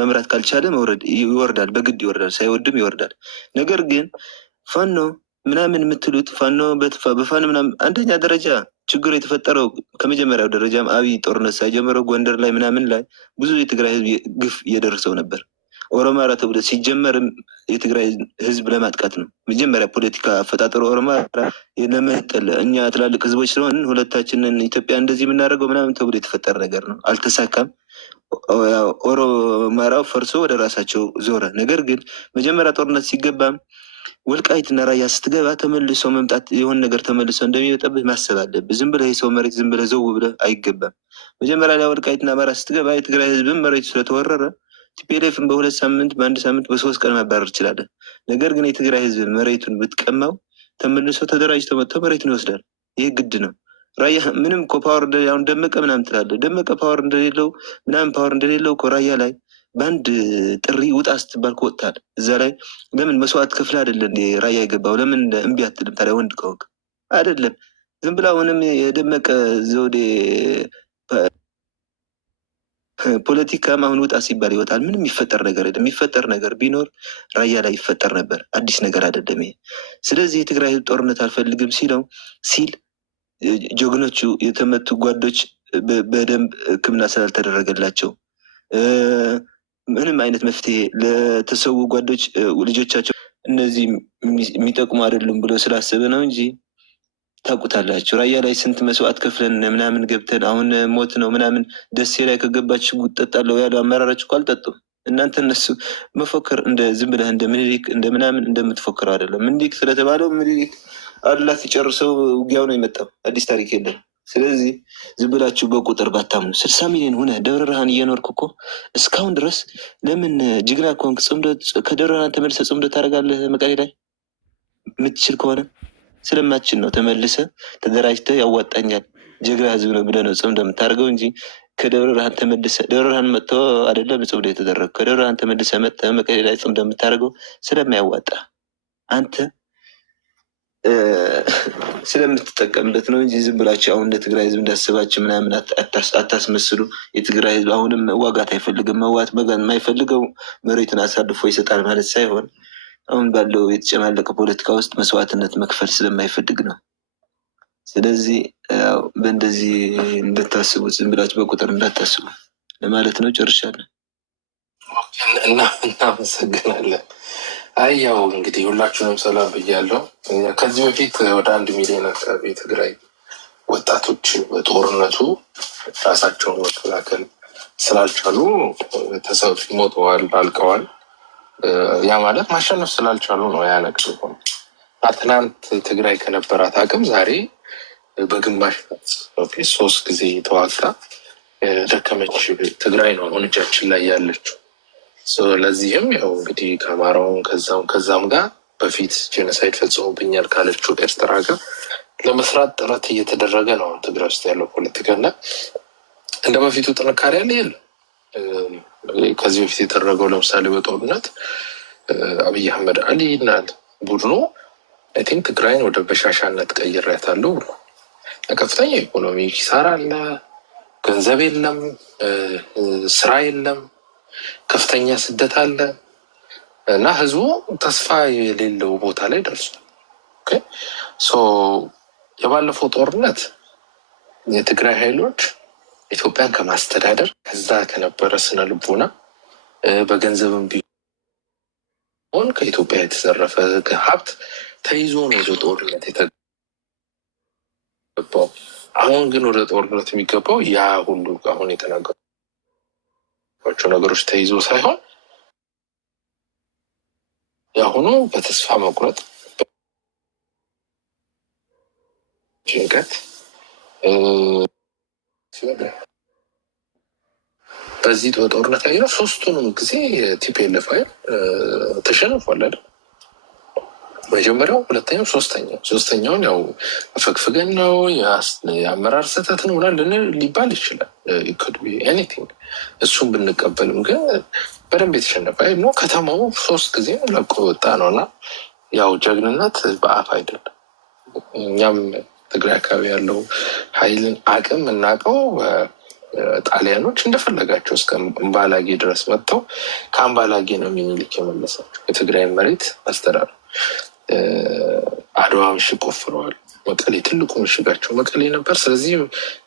መምራት ካልቻለ መውረድ ይወርዳል፣ በግድ ይወርዳል፣ ሳይወድም ይወርዳል። ነገር ግን ፋኖ ምናምን የምትሉት ፋኖ በፋኖ ምናምን አንደኛ ደረጃ ችግሩ የተፈጠረው ከመጀመሪያው ደረጃም አብይ ጦርነት ሳይጀምረው ጎንደር ላይ ምናምን ላይ ብዙ የትግራይ ህዝብ ግፍ እየደረሰው ነበር። ኦሮማራ ተብሎ ሲጀመርም የትግራይ ህዝብ ለማጥቃት ነው። መጀመሪያ ፖለቲካ አፈጣጠሩ ኦሮማራ ለመጠለ እኛ ትላልቅ ህዝቦች ስለሆን ሁለታችንን ኢትዮጵያ እንደዚህ የምናደርገው ምናምን ተብሎ የተፈጠረ ነገር ነው። አልተሳካም። ኦሮማራው ፈርሶ ወደ ራሳቸው ዞረ። ነገር ግን መጀመሪያ ጦርነት ሲገባም ወልቃይትና ራያ ስትገባ ተመልሶ መምጣት የሆነ ነገር ተመልሶ እንደሚመጣብህ ማሰብ አለብህ። ዝም ብለህ የሰው መሬት ዝም ብለህ ዘው ብለህ አይገባም። መጀመሪያ ላይ ወልቃይትና አማራ ስትገባ የትግራይ ህዝብም መሬቱ ስለተወረረ ቲፒኤልኤፍን በ2 ሳምንት በ1 ሳምንት በ3 ቀን ማባረር ይችላለን። ነገር ግን የትግራይ ህዝብ መሬቱን ብትቀማው ተመልሶ ተደራጅቶ መጥቶ መሬቱን ይወስዳል። ይህ ግድ ነው። ራያ ምንም እኮ ፓወር አሁን ደመቀ ምናምን ትላለህ። ደመቀ ፓወር እንደሌለው ምናምን ፓወር እንደሌለው እኮ ራያ ላይ በአንድ ጥሪ ውጣ ስትባል ወጥታል። እዛ ላይ ለምን መስዋዕት ከፍለ አይደለ እንደ ራያ የገባው? ለምን እምቢ አትልም ታዲያ? ወንድ ከሆንክ አይደለም ዝም ብላ አሁንም የደመቀ ዘውዴ ፖለቲካም አሁን ውጣ ሲባል ይወጣል። ምንም የሚፈጠር ነገር የለም። የሚፈጠር ነገር ቢኖር ራያ ላይ ይፈጠር ነበር። አዲስ ነገር አይደለም ይሄ። ስለዚህ የትግራይ ህዝብ ጦርነት አልፈልግም ሲል ጀግኖቹ የተመቱ ጓዶች በደንብ ሕክምና ስላልተደረገላቸው ምንም አይነት መፍትሄ ለተሰዉ ጓዶች ልጆቻቸው እነዚህ የሚጠቅሙ አይደሉም ብሎ ስላሰበ ነው እንጂ ታውቁታላችሁ። ራያ ላይ ስንት መስዋዕት ከፍለን ምናምን ገብተን አሁን ሞት ነው ምናምን ደሴ ላይ ከገባችሁ ጉድ ጠጣለሁ ያሉ አመራሮች እኮ አልጠጡም። እናንተ እነሱ መፎከር እንደ ዝም ብለህ እንደ ምኒልክ እንደ ምናምን እንደምትፎክረው አይደለም። ምኒልክ ስለተባለው ምኒልክ አላ ሲጨርሰው ውጊያው ነው የመጣው። አዲስ ታሪክ የለም። ስለዚህ ዝም ብላችሁ በቁጥር ባታምኑ 60 ሚሊዮን ሆነ ደብረ ብርሃን እየኖርክ እኮ እስካሁን ድረስ ለምን ጅግና ከሆንክ ከደብረ ብርሃን ተመልሰህ ጽምዶ ታደርጋለህ? መቀሌ ላይ የምትችል ከሆነ ስለማችን ነው ተመልሰ ተደራጅተ ያዋጣኛል ጀግና ህዝብ ነው ብለህ ነው ጽምዶ የምታደርገው እንጂ ከደብረ ብርሃን ተመልሰ ደብረ ብርሃን መጥቶ አይደለም ጽምዶ የተደረገው። ከደብረ ብርሃን ተመልሰ መጥተህ መቀሌ ላይ ጽምዶ የምታደርገው ስለማያዋጣ አንተ ስለምትጠቀምበት ነው እንጂ ዝም ብላችሁ አሁን እንደ ትግራይ ህዝብ እንዳስባችሁ ምናምን አታስመስሉ። የትግራይ ህዝብ አሁንም መዋጋት አይፈልግም። መዋት የማይፈልገው መሬቱን አሳልፎ ይሰጣል ማለት ሳይሆን አሁን ባለው የተጨማለቀ ፖለቲካ ውስጥ መስዋዕትነት መክፈል ስለማይፈልግ ነው። ስለዚህ በእንደዚህ እንድታስቡት ዝም ብላችሁ በቁጥር እንዳታስቡ ለማለት ነው። ጨርሻለሁ። እናመሰግናለን። አይ ያው እንግዲህ ሁላችሁንም ሰላም ብያለሁ። ከዚህ በፊት ወደ 1 ሚሊዮን አካባቢ የትግራይ ወጣቶች በጦርነቱ ራሳቸውን መከላከል ስላልቻሉ ሞተዋል፣ አልቀዋል። ያ ማለት ማሸነፍ ስላልቻሉ ነው። ያ ነገር ሆነ። ትናንት ትግራይ ከነበራት አቅም ዛሬ በግማሽ 3 ጊዜ ተዋግታ ደከመች ትግራይ ነው አሁን እጃችን ላይ ያለችው። ለዚህም ያው እንግዲህ ከአማራውን ከዛም ጋር በፊት ጄኖሳይድ ፈጽሞብኛል ካለችው ኤርትራ ጋር ለመስራት ጥረት እየተደረገ ነው ትግራይ ውስጥ ያለው ፖለቲካ እና እንደ በፊቱ ጥንካሬ ያለ የለም። ከዚህ በፊት የተደረገው ለምሳሌ በጦርነት አብይ አህመድ አሊ እና ቡድኑ አይ ቲንክ ትግራይን ወደ በሻሻነት ቀይሬያታለሁ ብሎ ከፍተኛ ኢኮኖሚ ኪሳራ አለ፣ ገንዘብ የለም፣ ስራ የለም፣ ከፍተኛ ስደት አለ እና ህዝቡ ተስፋ የሌለው ቦታ ላይ ደርሷል። የባለፈው ጦርነት የትግራይ ኃይሎች ኢትዮጵያን ከማስተዳደር ከዛ ከነበረ ስነ ልቦና በገንዘብም ቢሆን ከኢትዮጵያ የተዘረፈ ሀብት ተይዞ ነው ወደ ጦርነት የተገባው። አሁን ግን ወደ ጦርነት የሚገባው ያ ሁሉ አሁን የተናገሯቸው ነገሮች ተይዞ ሳይሆን የአሁኑ በተስፋ መቁረጥ፣ ጭንቀት በዚህ ጦርነት ላይ ነው። 3ቱንም ጊዜ ቲፒኤልኤፍ ኃይል ተሸንፏል አይደል? መጀመሪያው፣ ሁለተኛው፣ ሶስተኛውን ያው አፈግፍገን ነው የአመራር ስህተት ነው ምናምን ሊባል ይችላል። ኤኒቲንግ እሱን ብንቀበልም ግን በደንብ የተሸነፈ ኃይል ነው። ከተማው 3 ጊዜ ለቆ ወጣ ነው እና ያው ጀግንነት በአፍ አይደለም። እኛም ትግራይ አካባቢ ያለው ኃይልን አቅም እናውቀው። ጣሊያኖች እንደፈለጋቸው እስከ አምባላጌ ድረስ መጥተው ከአምባላጌ ነው ሚኒሊክ የመለሳቸው የትግራይ መሬት አስተዳደር። አድዋ ምሽግ ቆፍረዋል። መቀሌ ትልቁ ምሽጋቸው መቀሌ ነበር። ስለዚህ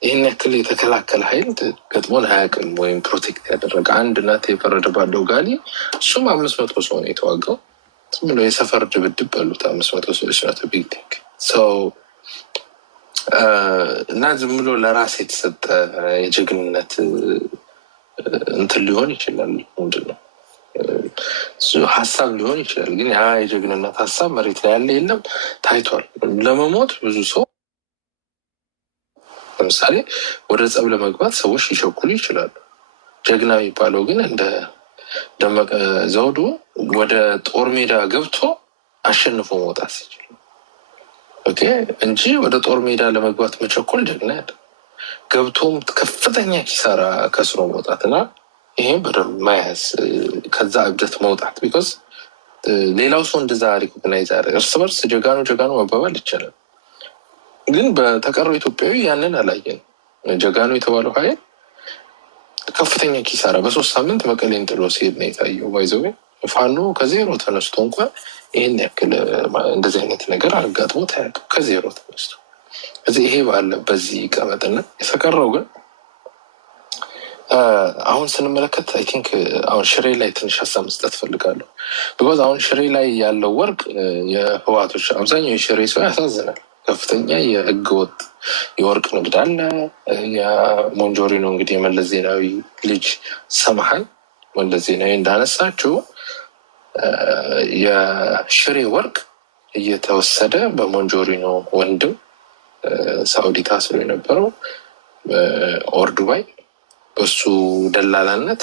ይህን ያክል የተከላከለ ኃይል ገጥሞን አያውቅም። ወይም ፕሮቴክት ያደረገ አንድ እናት የፈረደባለው ጋሊ እሱም 500 ሰው ነው የተዋጋው። ዝም ብሎ የሰፈር ድብድብ በሉት 500 ሰዎች ናት ቢግ ቲንግ ሰው እና ዝም ብሎ ለራስ የተሰጠ የጀግንነት እንትን ሊሆን ይችላል። ምንድን ነው ሀሳብ ሊሆን ይችላል። ግን ያ የጀግንነት ሀሳብ መሬት ላይ ያለ የለም፣ ታይቷል። ለመሞት ብዙ ሰው ለምሳሌ ወደ ጸብ ለመግባት ሰዎች ሊቸኩሉ ይችላሉ። ጀግና የሚባለው ግን እንደ ደመቀ ዘውዱ ወደ ጦር ሜዳ ገብቶ አሸንፎ መውጣት ሲችል እንጂ ወደ ጦር ሜዳ ለመግባት መቸኮል ጀግና ያለ ገብቶም ከፍተኛ ኪሳራ ከስሮ መውጣት እና ይህም በደንብ መያዝ ከዛ እብደት መውጣት። ቢኮዝ ሌላው ሰው እንደዛ ሪኮግናይዝ ያደረገ እርስ በርስ ጀጋኑ መባባል ይቻላል። ግን በተቀረው ኢትዮጵያዊ ያንን አላየን። ጀጋኑ የተባለው ኃይል ከፍተኛ ኪሳራ በ3 ሳምንት መቀሌን ጥሎ ሲሄድ ነው የታየው። ባይዘዌ ፋኖ ከዜሮ ተነስቶ እንኳን ይህን ያክል እንደዚህ አይነት ነገር አጋጥሞት አያውቅም። ከዜሮ ተነስቶ እዚህ ይሄ ባለ በዚህ ቀመጥና የተቀረው ግን አሁን ስንመለከት አይ ቲንክ አሁን ሽሬ ላይ ትንሽ ሀሳብ መስጠት ፈልጋለሁ። ቢኮዝ አሁን ሽሬ ላይ ያለው ወርቅ የህወሓቶች አብዛኛው የሽሬ ሰው ያሳዝናል። ከፍተኛ የህገ ወጥ የወርቅ ንግድ አለ። የሞንጆሪ ነው እንግዲህ የመለስ ዜናዊ ልጅ ሰማሃል መለስ ዜናዊ እንዳነሳችው የሽሬ ወርቅ እየተወሰደ በሞንጆሪኖ ወንድም ሳኡዲ ታስሮ የነበረው ኦር ዱባይ በሱ ደላላነት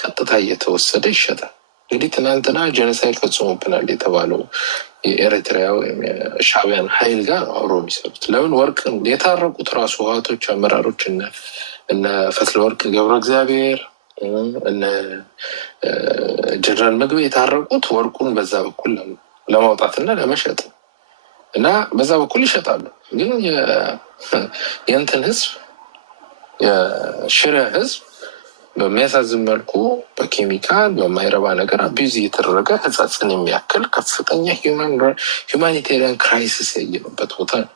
ቀጥታ እየተወሰደ ይሸጣል። እንግዲህ ትናንትና ጄኖሳይድ ፈጽሞብናል የተባለው የኤርትራ ወይም ሻዕቢያን ኃይል ጋር አብሮ የሚሰሩት ለምን ወርቅ የታረቁት ራሱ ህወሓቶች አመራሮች እነ ፈትለወርቅ ገብረ እግዚአብሔር እነ ጀነራል ምግብ የታረቁት ወርቁን በዛ በኩል ለማውጣትና ለመሸጥ እና በዛ በኩል ይሸጣሉ። ግን የእንትን ህዝብ የሽሬ ህዝብ በሚያሳዝን መልኩ በኬሚካል በማይረባ ነገር አቢዩዝ እየተደረገ ህጻጽን የሚያክል ከፍተኛ ሂውማኒቴሪያን ክራይሲስ ያየንበት ቦታ ነው።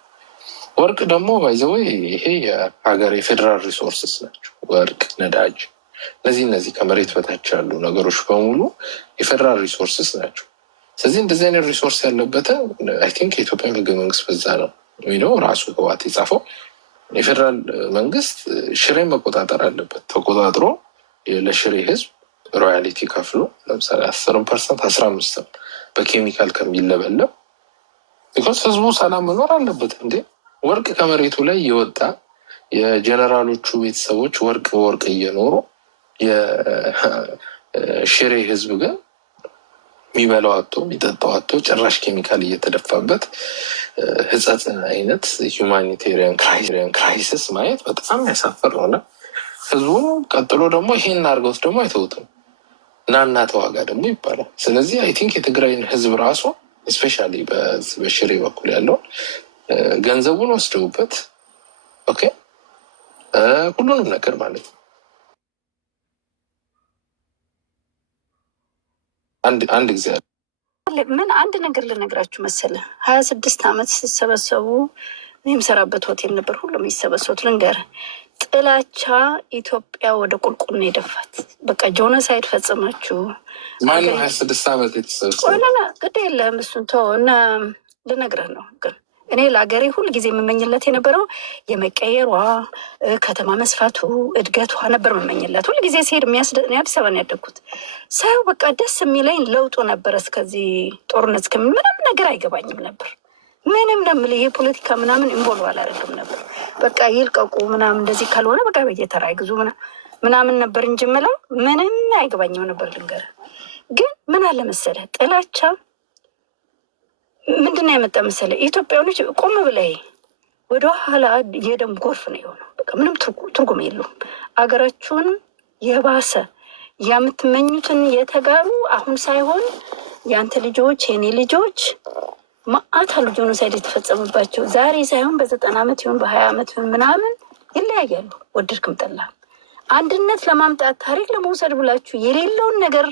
ወርቅ ደግሞ ባይዘወይ ይሄ የሀገር የፌዴራል ሪሶርስስ ናቸው። ወርቅ፣ ነዳጅ፣ እነዚህ ከመሬት በታች ያሉ ነገሮች በሙሉ የፌዴራል ሪሶርስስ ናቸው። ስለዚህ እንደዚህ አይነት ሪሶርስ ያለበትን አይ ቲንክ የኢትዮጵያ ህገ መንግስት በዛ ነው ነው ራሱ ህወሓት የጻፈው። የፌዴራል መንግስት ሽሬን መቆጣጠር አለበት። ተቆጣጥሮ ለሽሬ ህዝብ ሮያሊቲ ከፍሎ ለምሳሌ 10%፣ 15% በኬሚካል ከሚለበለብ ቢኮዝ ህዝቡ ሰላም መኖር አለበት። እንዴ ወርቅ ከመሬቱ ላይ የወጣ የጀነራሎቹ ቤተሰቦች ወርቅ እየኖሩ የሽሬ ህዝብ ግን የሚበላው አቶ የሚጠጣው አቶ ጭራሽ ኬሚካል እየተደፋበት ህጸጽ አይነት ሁማኒቴሪያን ክራይሲስ ማየት በጣም ያሳፍር ነው። ህዝቡ ቀጥሎ ደግሞ ይሄን አድርገውት ደግሞ አይተውትም እና ተዋጋ ደግሞ ይባላል። ስለዚህ አይ ቲንክ የትግራይን ህዝብ ራሱ እስፔሻሊ በሽሬ በኩል ያለውን ገንዘቡን ወስደውበት ኦኬ ሁሉንም ነገር ማለት ነው። አንድ ጊዜ ምን አንድ ነገር ልነግራችሁ መሰለ 26 ዓመት ሲሰበሰቡ የምሰራበት ሆቴል ነበር። ሁሉም የሚሰበሰቡት ልንገር ጥላቻ ኢትዮጵያ ወደ ቁልቁል ነው የደፋት። በቃ ጆኖሳይድ ፈጽማችሁ ማነው 26 ዓመት የተሰበሰበ? ግድ የለም እሱን ተው እና ልነግርህ ነው። ግን እኔ ለሀገሬ ሁል ጊዜ የምመኝለት የነበረው የመቀየሯ ከተማ መስፋቱ እድገቷ ነበር የምመኝለት ሁል ጊዜ ሲሄድ አዲስ አበባ ነው ያደግኩት። ሳይው በቃ ደስ የሚለኝ ለውጡ ነበረ። እስከዚህ ጦርነት እስከምን ምንም ነገር አይገባኝም ነበር። ምንም ለምል ይሄ ፖለቲካ ምናምን ኢንቮልቭ አላደርግም ነበር። በቃ ይልቀቁ ምናምን እንደዚህ ካልሆነ በቃ በየተራ ይግዙ ምናምን ነበር እንጂ የምለው ምንም አይገባኝም ነበር። ልንገርህ ግን ምን አለ መሰለህ ጥላቻ ምንድን ነው ያመጣ መሰለህ? ኢትዮጵያኖች ቆም ብላይ ወደ ኋላ የደም ጎርፍ ነው የሆነው። በቃ ምንም ትርጉም የለውም። አገራችሁን የባሰ የምትመኙትን የተጋሩ አሁን ሳይሆን የአንተ ልጆች የኔ ልጆች ማአት አሉ ጆኖሳይድ የተፈጸሙባቸው ዛሬ ሳይሆን በ90 ዓመት ይሁን በ20 ዓመት ይሁን ምናምን ይለያያሉ። ወደድክም ጠላህም አንድነት ለማምጣት ታሪክ ለመውሰድ ብላችሁ የሌለውን ነገር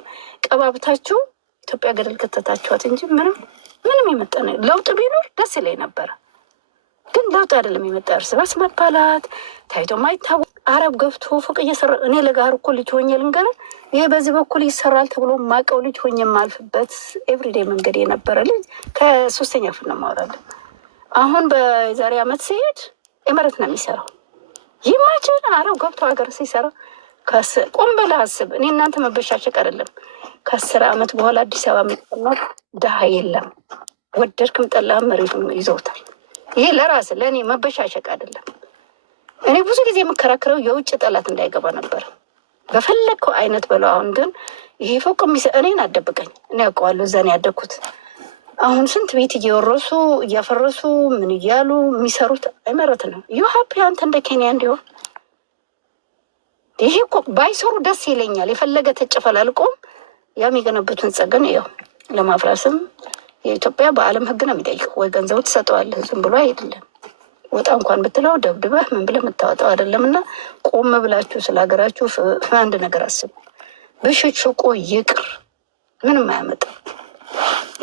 ቀባብታችሁ ኢትዮጵያ ገደል ከተታችኋት እንጂ ምንም የመጣ ለውጥ ቢኖር ደስ ይለኝ ነበረ። ግን ለውጥ አይደለም የመጣ እርስ በርስ መባላት ታይቶ ማይታወቅ አረብ ገብቶ ፎቅ እየሰራ እኔ ለጋር እኮ ልጅ ሆኜ ልንገርህ ይሄ በዚህ በኩል ይሰራል ተብሎ ማቀው ልጅ ሆኜ የማልፍበት ኤቭሪዴይ መንገድ የነበረ ልጅ ከ3ኛ ክፍል ነው የማወራለን። አሁን በዛሬ ዓመት ሲሄድ ኤመረት ነው የሚሰራው። ይማችን አረብ ገብቶ ሀገር ሲሰራ ቆም ብለህ አስብ። እኔ እናንተ መበሻሸቅ አይደለም። ከ10 ዓመት በኋላ አዲስ አበባ የሚቀመጥ ድሃ የለም። ወደድክም ጠላህም መሬቱን ይዘውታል። ይሄ ለራስ ለእኔ መበሻሸቅ አይደለም። እኔ ብዙ ጊዜ የምከራከረው የውጭ ጠላት እንዳይገባ ነበር። በፈለግከው አይነት በለው። አሁን ግን ይሄ ፎቅ እኔን አደብቀኝ እኔ ያውቀዋለሁ። እዛ ነው ያደግኩት። አሁን ስንት ቤት እየወረሱ እያፈረሱ ምን እያሉ የሚሰሩት አይመረት ነው። ዩ ሀፒ አንተ እንደ ኬንያ እንዲሆን ይሄ እኮ ባይሰሩ ደስ ይለኛል። የፈለገ ተጨፈላልቆም ያ የሚገነቡትን ጸገን ያው ለማፍራስም የኢትዮጵያ በዓለም ሕግ ነው የሚጠይቀው። ወይ ገንዘቡ ትሰጠዋለህ፣ ዝም ብሎ አይደለም። ወጣ እንኳን ብትለው ደብድበህ ምን ብለህ የምታወጣው አይደለም። እና ቆም ብላችሁ ስለ ሀገራችሁ አንድ ነገር አስቡ። ብሽሽቆ ይቅር፣ ምንም አያመጣም።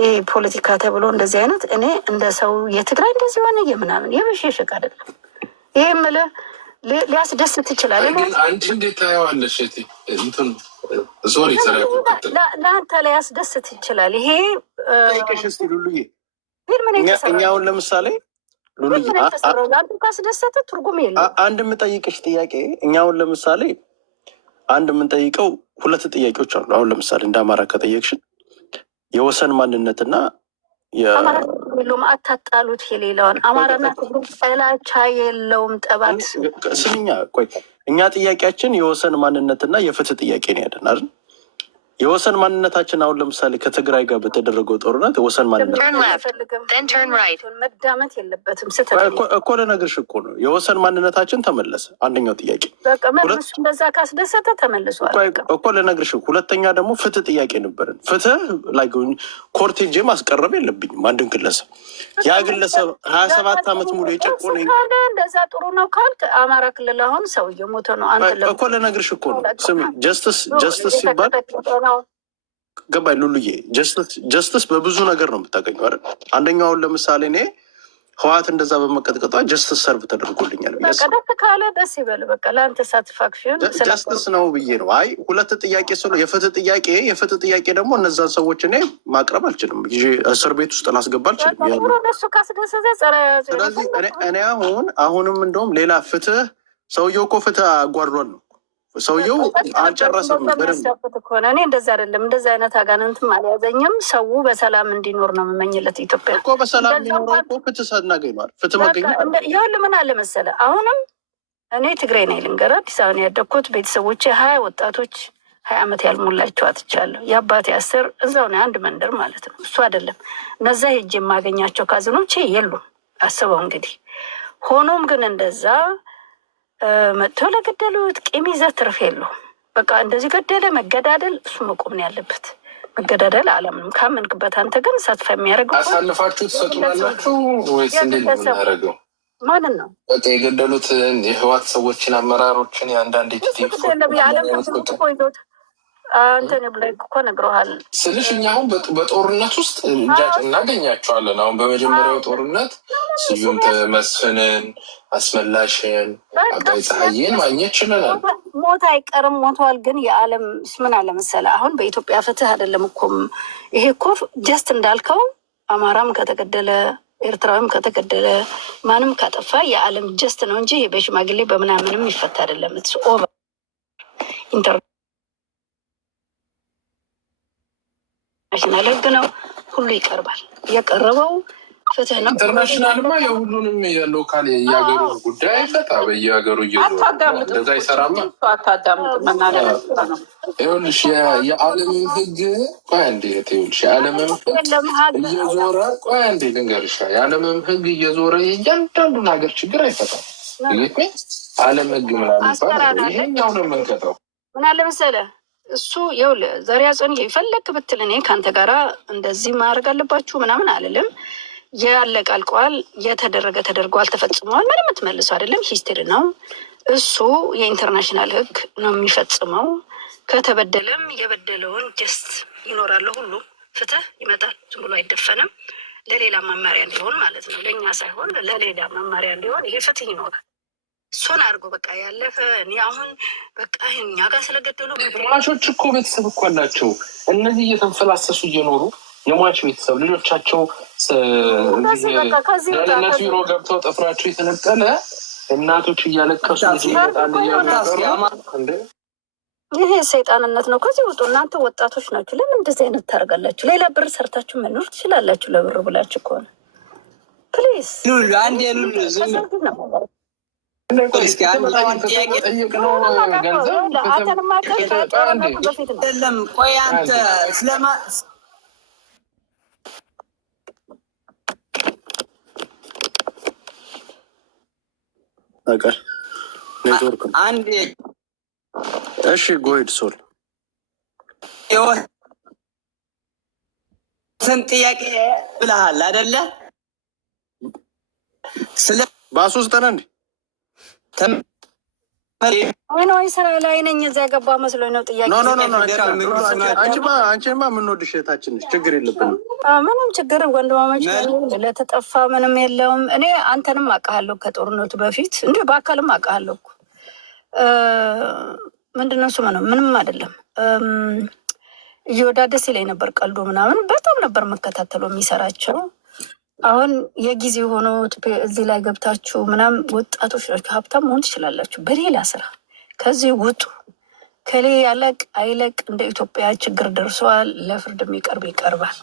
ይህ ፖለቲካ ተብሎ እንደዚህ አይነት እኔ እንደ ሰው የትግራይ እንደዚህ ሆነ የምናምን የብሽሽቅ አይደለም። ይህ የምልህ ሊያስደስት ይችላል። አንቺ እንዴት ታየዋለሽ? ሶሪ ለአንተ ሊያስደስት ይችላል። ይሄ ጠይቀሽ እስኪ ሉሉዬ፣ እኛ አሁን ለምሳሌ ለአንዱ ካስደሰተ ትርጉም የለም። አንድ የምጠይቅሽ ጥያቄ እኛ አሁን ለምሳሌ አንድ የምንጠይቀው 2 ጥያቄዎች አሉ። አሁን ለምሳሌ እንደ አማራ ከጠየቅሽን የወሰን ማንነትና የለውም አታጣሉት። የሌለውን አማራና ጥላቻ የለውም ጠባት ስምኛ ቆይ እኛ ጥያቄያችን የወሰን ማንነትና የፍትህ ጥያቄ ነው ያለን አይደል? የወሰን ማንነታችን አሁን ለምሳሌ ከትግራይ ጋር በተደረገው ጦርነት የወሰን ማንነት መዳመጥ የለበትም እኮ ልነግርሽ እኮ ነው። የወሰን ማንነታችን ተመለሰ። አንደኛው ጥያቄ እንደዛ ካስደሰተ ተመልሷል እኮ ልነግርሽ። ሁለተኛ ደግሞ ፍትህ ጥያቄ ነበረን። ፍትህ ላይ ኮርቴጅ ማስቀረብ የለብኝም አንድን ግለሰብ ያ ግለሰብ 27 ዓመት ሙሉ የጨቆነ እንደዛ ጥሩ ነው ካልክ አማራ ክልል አሁን ሰው እየሞተ ነው። አንተ እኮ ልነግርሽ እኮ ነው። ስሚ ጀስትስ ሲባል ገባኝ ሉሉዬ። ጀስትስ በብዙ ነገር ነው የምታገኘው አይደል? አንደኛው አሁን ለምሳሌ እኔ ህወሓት እንደዛ በመቀጥቀጧ ጀስትስ ሰርቭ ተደርጎልኛል ብዬ በቃ ደስ ካለ ደስ ይበል። በቃ ለአንተ ሳቲስፋክሽን ጀስትስ ነው ብዬ ነው። አይ ሁለት ጥያቄ ስለ የፍትህ ጥያቄ ደግሞ እነዛን ሰዎች እኔ ማቅረብ አልችልም፣ እስር ቤት ውስጥ ላስገባ አልችልም። እሱ ካስደሰተ ስለዚህ እኔ አሁንም እንደውም ሌላ ፍትህ ሰውየው እኮ ፍትህ አጓድሏል ነው ሰውየው አልጨረሰም። ከሆነ እኔ እንደዛ አይደለም፣ እንደዚ አይነት አጋንንትም አልያዘኝም። ሰው በሰላም እንዲኖር ነው የምመኝለት። ኢትዮጵያ እኮ በሰላም እንዲኖር እኮ ፍትህ ሳናገኘዋል። ፍትህ መገኘት ይኸውልህ ምን አለ መሰለህ፣ አሁንም እኔ ትግራይ ነኝ ልንገርህ፣ አዲስ አበባ ነው ያደግኩት። ቤተሰቦቼ 20 ወጣቶች 20 ዓመት ያልሞላቸው አጥቻለሁ። የአባቴ 10 እዛው ነው አንድ መንደር ማለት ነው። እሱ አይደለም እነዛ ሄጅ የማገኛቸው ካዝኖቼ የሉም። አስበው እንግዲህ። ሆኖም ግን እንደዛ መጥቶ ለገደሉት ቂም ይዘህ ትርፍ የለውም። በቃ እንደዚህ ገደለ መገዳደል እሱ መቆም ነው ያለበት። መገዳደል አለምንም ካመንክበት። አንተ ግን ሳትፋ የሚያደርገው አሳልፋችሁ ትሰጡናላችሁ ወይስ እንዴት ነው የምናደርገው? ማንን ነው በቃ የገደሉት? የህወሓት ሰዎችን፣ አመራሮችን፣ የአንዳንድ አንተን ብላይ እኮ ነግረሃል ስልሽ እኛ አሁን በጦርነት ውስጥ እናገኛቸዋለን። አሁን በመጀመሪያው ጦርነት ስዩም መስፍንን፣ አስመላሽን፣ አባይ ፀሐይን ማግኘት ችለናል። ሞት አይቀርም ሞቷል። ግን የዓለም ምን አለ መሰለህ አሁን በኢትዮጵያ ፍትህ አይደለም እኮም ይሄ እኮ ጀስት እንዳልከው አማራም ከተገደለ ኤርትራዊም ከተገደለ ማንም ካጠፋ የዓለም ጀስት ነው እንጂ በሽማግሌ በምናምንም ይፈታ አይደለም። ኢትስ ኦቨር ኢንተርናሽናል ህግ ነው። ሁሉ ይቀርባል። የቀረበው ፍትህ ነው። ኢንተርናሽናልማ የሁሉንም ያለው ካል የሀገሩ ጉዳይ አይፈታ። በየሀገሩ እንደዛ ይሰራማ። ይኸውልሽ የዓለምን ህግ ቆይ አንዴ ይኸውልሽ የዓለምን ህግ እየዞረ ቆይ አንዴ ልንገርሽ የዓለምን ህግ እየዞረ እያንዳንዱን ሀገር ችግር አይፈታም። ዓለም ህግ ምናምን ይባላል። ይሄኛው ነው የምንቀጣው። ምን አለ መሰለህ እሱ ይኸውልህ ዘሪያ ጽዮን የፈለክ ብትል እኔ ከአንተ ጋራ እንደዚህ ማድረግ አለባችሁ ምናምን አልልም። ያለቀ አልቀዋል። የተደረገ ተደርጓል፣ ተፈጽመዋል። ምንም የምትመልሰው አይደለም። ሂስትሪ ነው እሱ። የኢንተርናሽናል ህግ ነው የሚፈጽመው። ከተበደለም የበደለውን ጀስት ይኖራል። ሁሉ ፍትህ ይመጣል። ዝም ብሎ አይደፈንም። ለሌላ መማሪያ እንዲሆን ማለት ነው። ለእኛ ሳይሆን ለሌላ መማሪያ እንዲሆን ይሄ ፍትህ ይኖራል። እሱን አድርጎ በቃ ያለፈ እኔ አሁን በቃ እኛ ጋር ስለገደሉ ሟቾች እኮ ቤተሰብ እኮ አላቸው። እነዚህ እየተንፈላሰሱ እየኖሩ የሟች ቤተሰብ ልጆቻቸው ደህንነት ቢሮ ገብተው ጥፍራቸው የተነቀለ እናቶች እያለቀሱ ልጅ ይመጣል እያሉ ይሄ ሰይጣንነት ነው። ከዚህ ውጡ እናንተ ወጣቶች ናችሁ። ለምን እንደዚህ አይነት ታደርጋላችሁ? ሌላ ብር ሰርታችሁ መኖር ትችላላችሁ። ለብር ብላችሁ ከሆነ ፕሊዝ ቆይ አንተ ስለማ ኔትወርክ አንድ እሺ ጎይድ ሶል ስንት ጥያቄ ብለሃል አይደለ? ስለ ባሱ ውስጥ ነህ እንዴ? ወይ ስራ ላይ ነኝ። እዛ ገባ መስሎኝ ነው ጥያቄ። ኖ አንቺማ የምንወድሽ እህታችን ነሽ። ችግር የለብንም። ምንም ችግር ወንድማማች ለተጠፋ ምንም የለውም። እኔ አንተንም አውቃለሁ ከጦርነቱ በፊት እንዲሁ በአካልም አውቃለሁ። ምንድነው እሱ ምንም አይደለም። እየወዳ ደስ ይለኝ ነበር ቀልዶ ምናምን በጣም ነበር መከታተሉ የሚሰራቸው። አሁን የጊዜ ሆኖ እዚህ ላይ ገብታችሁ ምናምን ወጣቶች ናችሁ፣ ሀብታም መሆን ትችላላችሁ በሌላ ስራ። ከዚህ ውጡ። ከሌ ያለቅ አይለቅ እንደ ኢትዮጵያ ችግር ደርሰዋል። ለፍርድ የሚቀርብ ይቀርባል።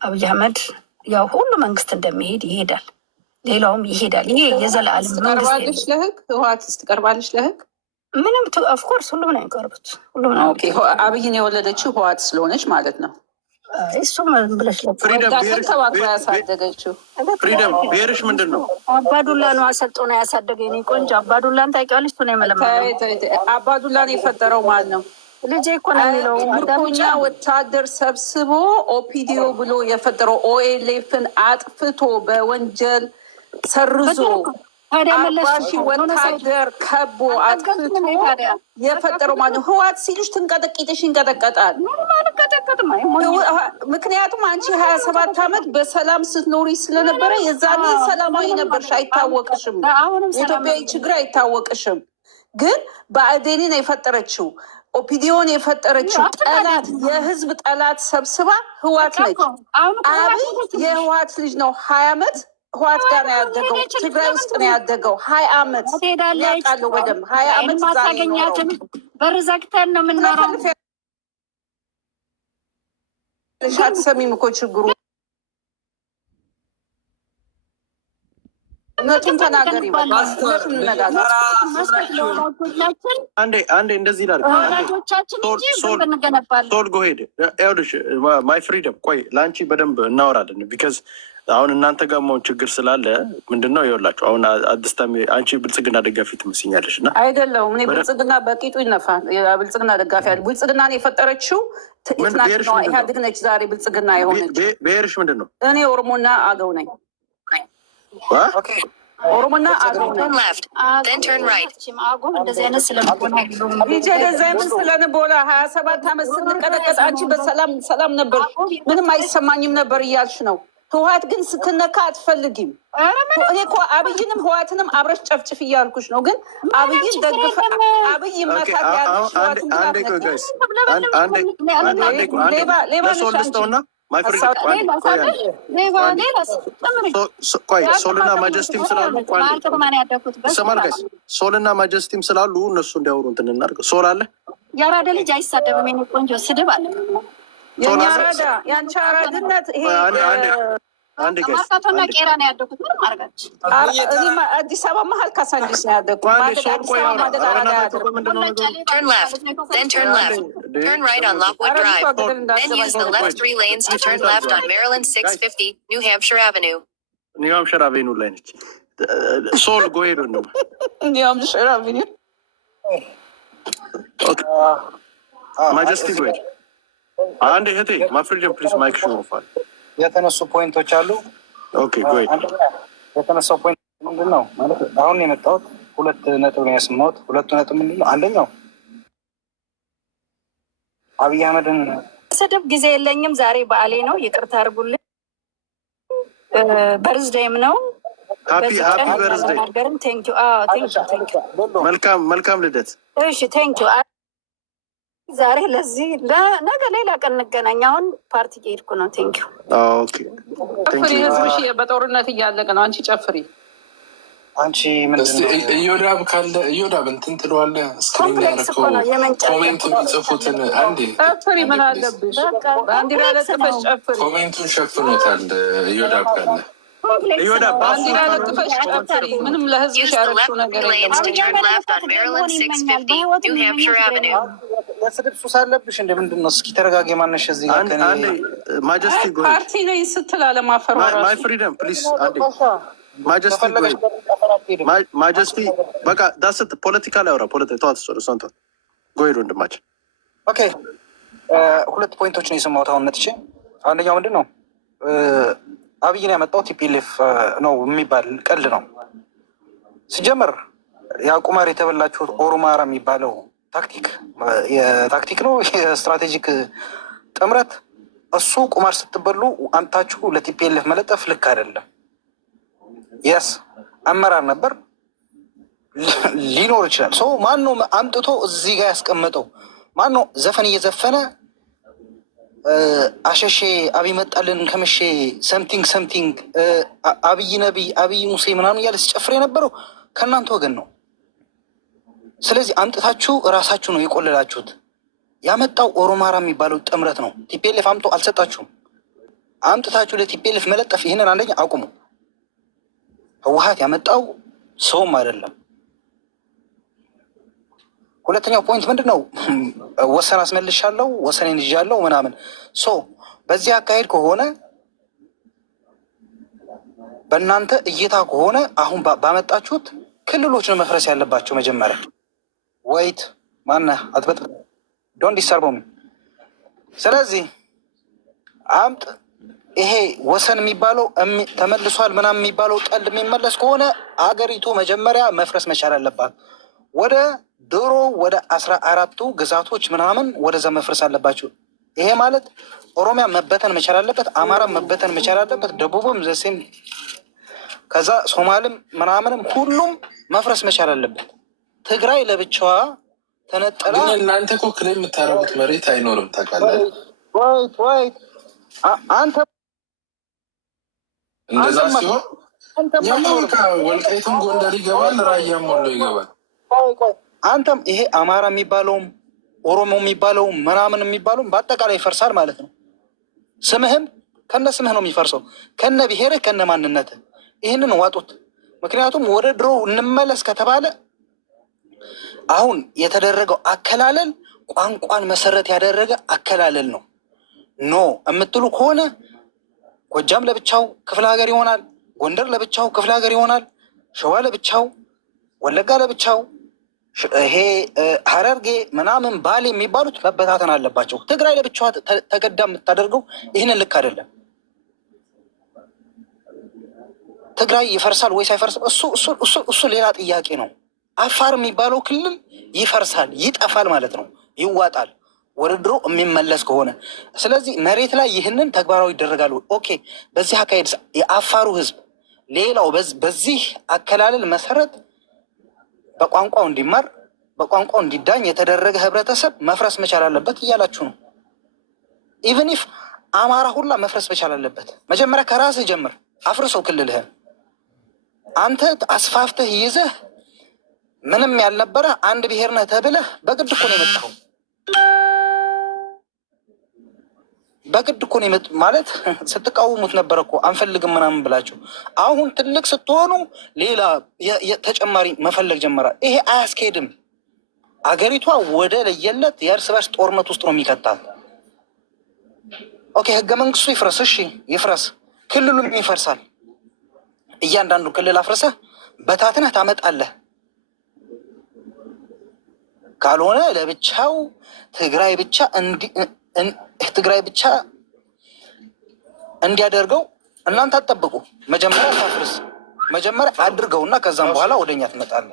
አብይ አህመድ ያው ሁሉ መንግስት እንደሚሄድ ይሄዳል፣ ሌላውም ይሄዳል። ይሄ የዘላለም መንግስት ለህግ ህወሓት ትቀርባለች ለህግ ምንም ኦፍኮርስ ሁሉም ነው የሚቀርቡት። ሁሉም ነው አብይን የወለደችው ህወሓት ስለሆነች ማለት ነው። እሱም ብለሽ ተባክራ ያሳደገችው ፍሪደም ብሄርሽ ምንድን ነው? አባዱላ ነው አሰልጦ ነው ያሳደገኝ። እኔ ቆንጆ አባዱላን ታውቂዋለሽ? እሱ ነው የመለመለው። አባዱላን የፈጠረው ማን ነው? ልጄ እኮ ነው የሚለው። ምርኮኛ ወታደር ሰብስቦ ኦፒዲዮ ብሎ የፈጠረው ኦኤልኤፍን አጥፍቶ በወንጀል ሰርዞ 40 ሺህ ወታደር ከቦ አጥፍቶ የፈጠረው ማለት ነው። ህወሓት ሲሉሽ ትንቀጠቂጥሽ ይንቀጠቀጣል። ምክንያቱም አንቺ 27 ዓመት በሰላም ስትኖሪ ስለነበረ የዛኔ ሰላማዊ ነበርሽ፣ አይታወቅሽም። የኢትዮጵያዊ ችግር አይታወቅሽም። ግን ብአዴንን የፈጠረችው ኦፒዲዮን የፈጠረችው ጠላት የህዝብ ጠላት ሰብስባ ህወሓት ነች። አብይ የህወሓት ልጅ ነው። 20 ዓመት ህወሓት ጋር ነው ያደገው። ትግራይ ውስጥ ነው ያደገው። 20 ዓመት ያውቃለሁ በደምብ 20 ዓመት ማታገኛትም በር ዘግተን ነው የምንኖረው። አትሰሚም እኮ ችግሩ። እውነቱን ተናገሪ። እውነቱን እንነጋገር። አንዴ እንደዚህ ይላል ወላጆቻችን እንጂ ብንገነባለን። ሶል ጎ ሄድ ይኸውልሽ፣ ማይ ፍሪደም ቆይ ለአንቺ በደንብ እናወራለን። ቢካዝ አሁን እናንተ ጋር መሆን ችግር ስላለ ምንድን ነው ይኸውላችሁ፣ አሁን አዲስታሚ አንቺ ብልጽግና ደጋፊ ትመስኛለሽ እና አይደለሁም። እኔ ብልጽግና በቂጡ ይነፋል። ብልጽግና ደጋፊ አለ። ብልጽግናን የፈጠረችው ትናንትና ኢህአዴግ ነች። ዛሬ ብልጽግና የሆነች ብሔርሽ ምንድን ነው? እኔ ኦሮሞና አገው ነኝ። ኦሮሞና አገው ነኝ። ልጄ ገዛይምን ስለንቦላ 27 ዓመት ስንቀጠቀጥ አንቺ በሰላም ነበር፣ ምንም አይሰማኝም ነበር እያልሽ ነው። ህወሓት ግን ስትነካ አትፈልጊም። እኔ እኮ አብይንም ህወሓትንም አብረሽ ጨፍጭፍ እያልኩሽ ነው። ግን አብይን ደግፈ አብይ መታት ያለሽ ሶልና ማጀስቲም ስላሉ ሶልና ማጀስቲም ስላሉ እነሱ እንዲያወሩ እንትን እናድርግ። ሶል አለ የአራዳ ልጅ አይሳደብም። የኔ ቆንጆ ስድብ አለ። የኛ አራዳ የአንቺ አራድነት ይሄ ማርካቶና ቄራ ነው ያደኩት። ምንም አርጋች አዲስ አበባ መሀል ካሳንዲስ ነው ያደኩት። አዲስ አበባ ማደግ አራዳ Turn left, then turn left. Turn right on Lockwood Drive. Then use the left 3 lanes to turn left on Maryland 650, New Hampshire Avenue. New Hampshire Avenue ላይ ነች። ሶል ጎሄዱ ነው New Hampshire Avenue. ማጀስቲ ጎሄድ አንድ እህቴ ማፍሪጅን ፕሊስ ማይክ ሾ ኦፍ የተነሱ ፖይንቶች አሉ። ኦኬ ጎሄድ የተነሳው ፖይንት ምንድን ነው ማለት አሁን የመጣሁት 2 ነጥብ ነው ያስማሁት። 2 ነጥብ ምንድን ነው? አንደኛው አብይ አህመድን ስድብ ጊዜ የለኝም። ዛሬ በዓሌ ነው፣ ይቅርታ አድርጉልኝ። በርዝዴይም ነው። ሃፒ በርዝዴይ። መልካም ልደት። እሺ ቴንኪው። ዛሬ ለዚህ ነገ ሌላ ቀን እንገናኝ። አሁን ፓርቲ ሄድኩ ነው። ቴንኪው። ጨፍሪ፣ ህዝብሽ በጦርነት እያለቀ ነው። አንቺ ጨፍሪ። አንቺ ምንድነው እዮዳብ ካለ እዮዳብ እንትን ትለዋለህ። ስክሪን ያደረከው ኮሜንት የሚጽፉትን አንዴ ጨፍሪ። ምን አለብሽ? ባንዲራ ለጥፈሽ ጨፍሪ። ኮሜንቱን ሸፍኖታል። እዮዳብ ካለ ባንዲራ ለጥፈሽ ጨፍሪ። ምንም ለህዝብሽ ያደረግሽው ነገር ለስድብ ሱስ አለብሽ እንደ ምንድን ነው? እስኪ ተረጋጊ። ማነሽ እዚህ ማጀስቲ ፓርቲ ነኝ ስትል አለማፈር ማይ ፍሪደም ፕሊዝ አንዴ ማጀስቲ በቃ ዳስት ፖለቲካ ላይ አውራ ፖለቲካ ተዋት። ሶንቶ ጎሄድ ወንድማችን። ኦኬ 2 ፖይንቶች ነው የሰማሁት አሁን መጥቼ። አንደኛው ምንድን ነው አብይን ያመጣው ቲፒኤልኤፍ ነው የሚባል ቀልድ ነው። ሲጀመር ያ ቁማር የተበላችሁት ኦሮማራ የሚባለው ታክቲክ ነው፣ የስትራቴጂክ ጥምረት። እሱ ቁማር ስትበሉ አምታችሁ ለቲፒኤልኤፍ መለጠፍ ልክ አይደለም። የስ አመራር ነበር ሊኖር ይችላል። ሰው ማን ነው አምጥቶ እዚህ ጋር ያስቀመጠው? ማን ነው ዘፈን እየዘፈነ አሸሼ አብይ መጣልን ከመሼ ሰምቲንግ አብይ ነቢይ አብይ ሙሴ ምናምን እያለ ሲጨፍር የነበረው ከእናንተ ወገን ነው። ስለዚህ አምጥታችሁ እራሳችሁ ነው የቆለላችሁት። ያመጣው ኦሮማራ የሚባለው ጥምረት ነው። ቲፒኤልኤፍ አምጦ አልሰጣችሁም። አምጥታችሁ ለቲፒኤልኤፍ መለጠፍ፣ ይህንን አንደኛ አቁሙ። ህወሓት ያመጣው ሰውም አይደለም። ሁለተኛው ፖይንት ምንድን ነው? ወሰን አስመልሻለሁ፣ ወሰኔን ይዣለሁ ምናምን። በዚህ አካሄድ ከሆነ በእናንተ እይታ ከሆነ አሁን ባመጣችሁት ክልሎች ነው መፍረስ ያለባቸው መጀመሪያ። ወይት ማነህ አትበጥ ዶንት ዲስተርብ ሚ። ስለዚህ ይሄ ወሰን የሚባለው ተመልሷል ምናምን የሚባለው ቀልድ የሚመለስ ከሆነ አገሪቱ መጀመሪያ መፍረስ መቻል አለባት። ወደ ድሮ ወደ 14ቱ ግዛቶች ምናምን ወደዛ መፍረስ አለባቸው። ይሄ ማለት ኦሮሚያ መበተን መቻል አለበት፣ አማራ መበተን መቻል አለበት፣ ደቡብም ዘሴም፣ ከዛ ሶማልም ምናምንም ሁሉም መፍረስ መቻል አለበት። ትግራይ ለብቻዋ ተነጠላ። ግን እናንተ እኮ ክሌም የምታደርጉት መሬት አይኖርም ታውቃለህ። ወይ አንተ እንደዛ ሲሆን ወልቃይትም ጎንደር ይገባል፣ ራያም ወሎ ይገባል። አንተም ይሄ አማራ የሚባለውም ኦሮሞ የሚባለውም ምናምን የሚባለውም በአጠቃላይ ይፈርሳል ማለት ነው። ስምህም ከነ ስምህ ነው የሚፈርሰው፣ ከነ ብሔርህ ከነ ማንነትህ። ይህንን ዋጡት። ምክንያቱም ወደ ድሮ እንመለስ ከተባለ አሁን የተደረገው አከላለል ቋንቋን መሰረት ያደረገ አከላለል ነው። ኖ የምትሉ ከሆነ ጎጃም ለብቻው ክፍለ ሀገር ይሆናል፣ ጎንደር ለብቻው ክፍለ ሀገር ይሆናል፣ ሸዋ ለብቻው፣ ወለጋ ለብቻው፣ ይሄ ሀረርጌ ምናምን ባሌ የሚባሉት መበታተን አለባቸው። ትግራይ ለብቻዋ ተገዳ የምታደርገው ይህንን ልክ አይደለም። ትግራይ ይፈርሳል ወይስ አይፈርስም? እሱ ሌላ ጥያቄ ነው። አፋር የሚባለው ክልል ይፈርሳል፣ ይጠፋል ማለት ነው፣ ይዋጣል ወደ ድሮ የሚመለስ ከሆነ። ስለዚህ መሬት ላይ ይህንን ተግባራዊ ይደረጋሉ። ኦኬ፣ በዚህ አካሄድ የአፋሩ ህዝብ ሌላው በዚህ አከላለል መሰረት በቋንቋው እንዲማር በቋንቋው እንዲዳኝ የተደረገ ህብረተሰብ መፍረስ መቻል አለበት እያላችሁ ነው። ኢቨን ኢፍ አማራ ሁላ መፍረስ መቻል አለበት። መጀመሪያ ከራስህ ጀምር፣ አፍርሰው ክልልህን። አንተ አስፋፍተህ ይዘህ ምንም ያልነበረ አንድ ብሔር ነህ ተብለህ በግድ እኮ ነው የመጣኸው። በግድ እኮ ነው ማለት ስትቃወሙት ነበረ እኮ አንፈልግም ምናምን ብላችሁ። አሁን ትልቅ ስትሆኑ ሌላ ተጨማሪ መፈለግ ጀመራ። ይሄ አያስኬድም። አገሪቷ ወደ ለየለት የእርስ በርስ ጦርነት ውስጥ ነው የሚከታት። ኦኬ፣ ህገ መንግስቱ ይፍረስ፣ እሺ ይፍረስ፣ ክልሉም ይፈርሳል። እያንዳንዱ ክልል አፍርሰህ በታትነህ ታመጣለህ። ካልሆነ ለብቻው ትግራይ ብቻ እንዲያደርገው እናንተ አትጠብቁ። መጀመሪያ ታፍርስ፣ መጀመሪያ አድርገውና ከዛም በኋላ ወደኛ ትመጣለህ።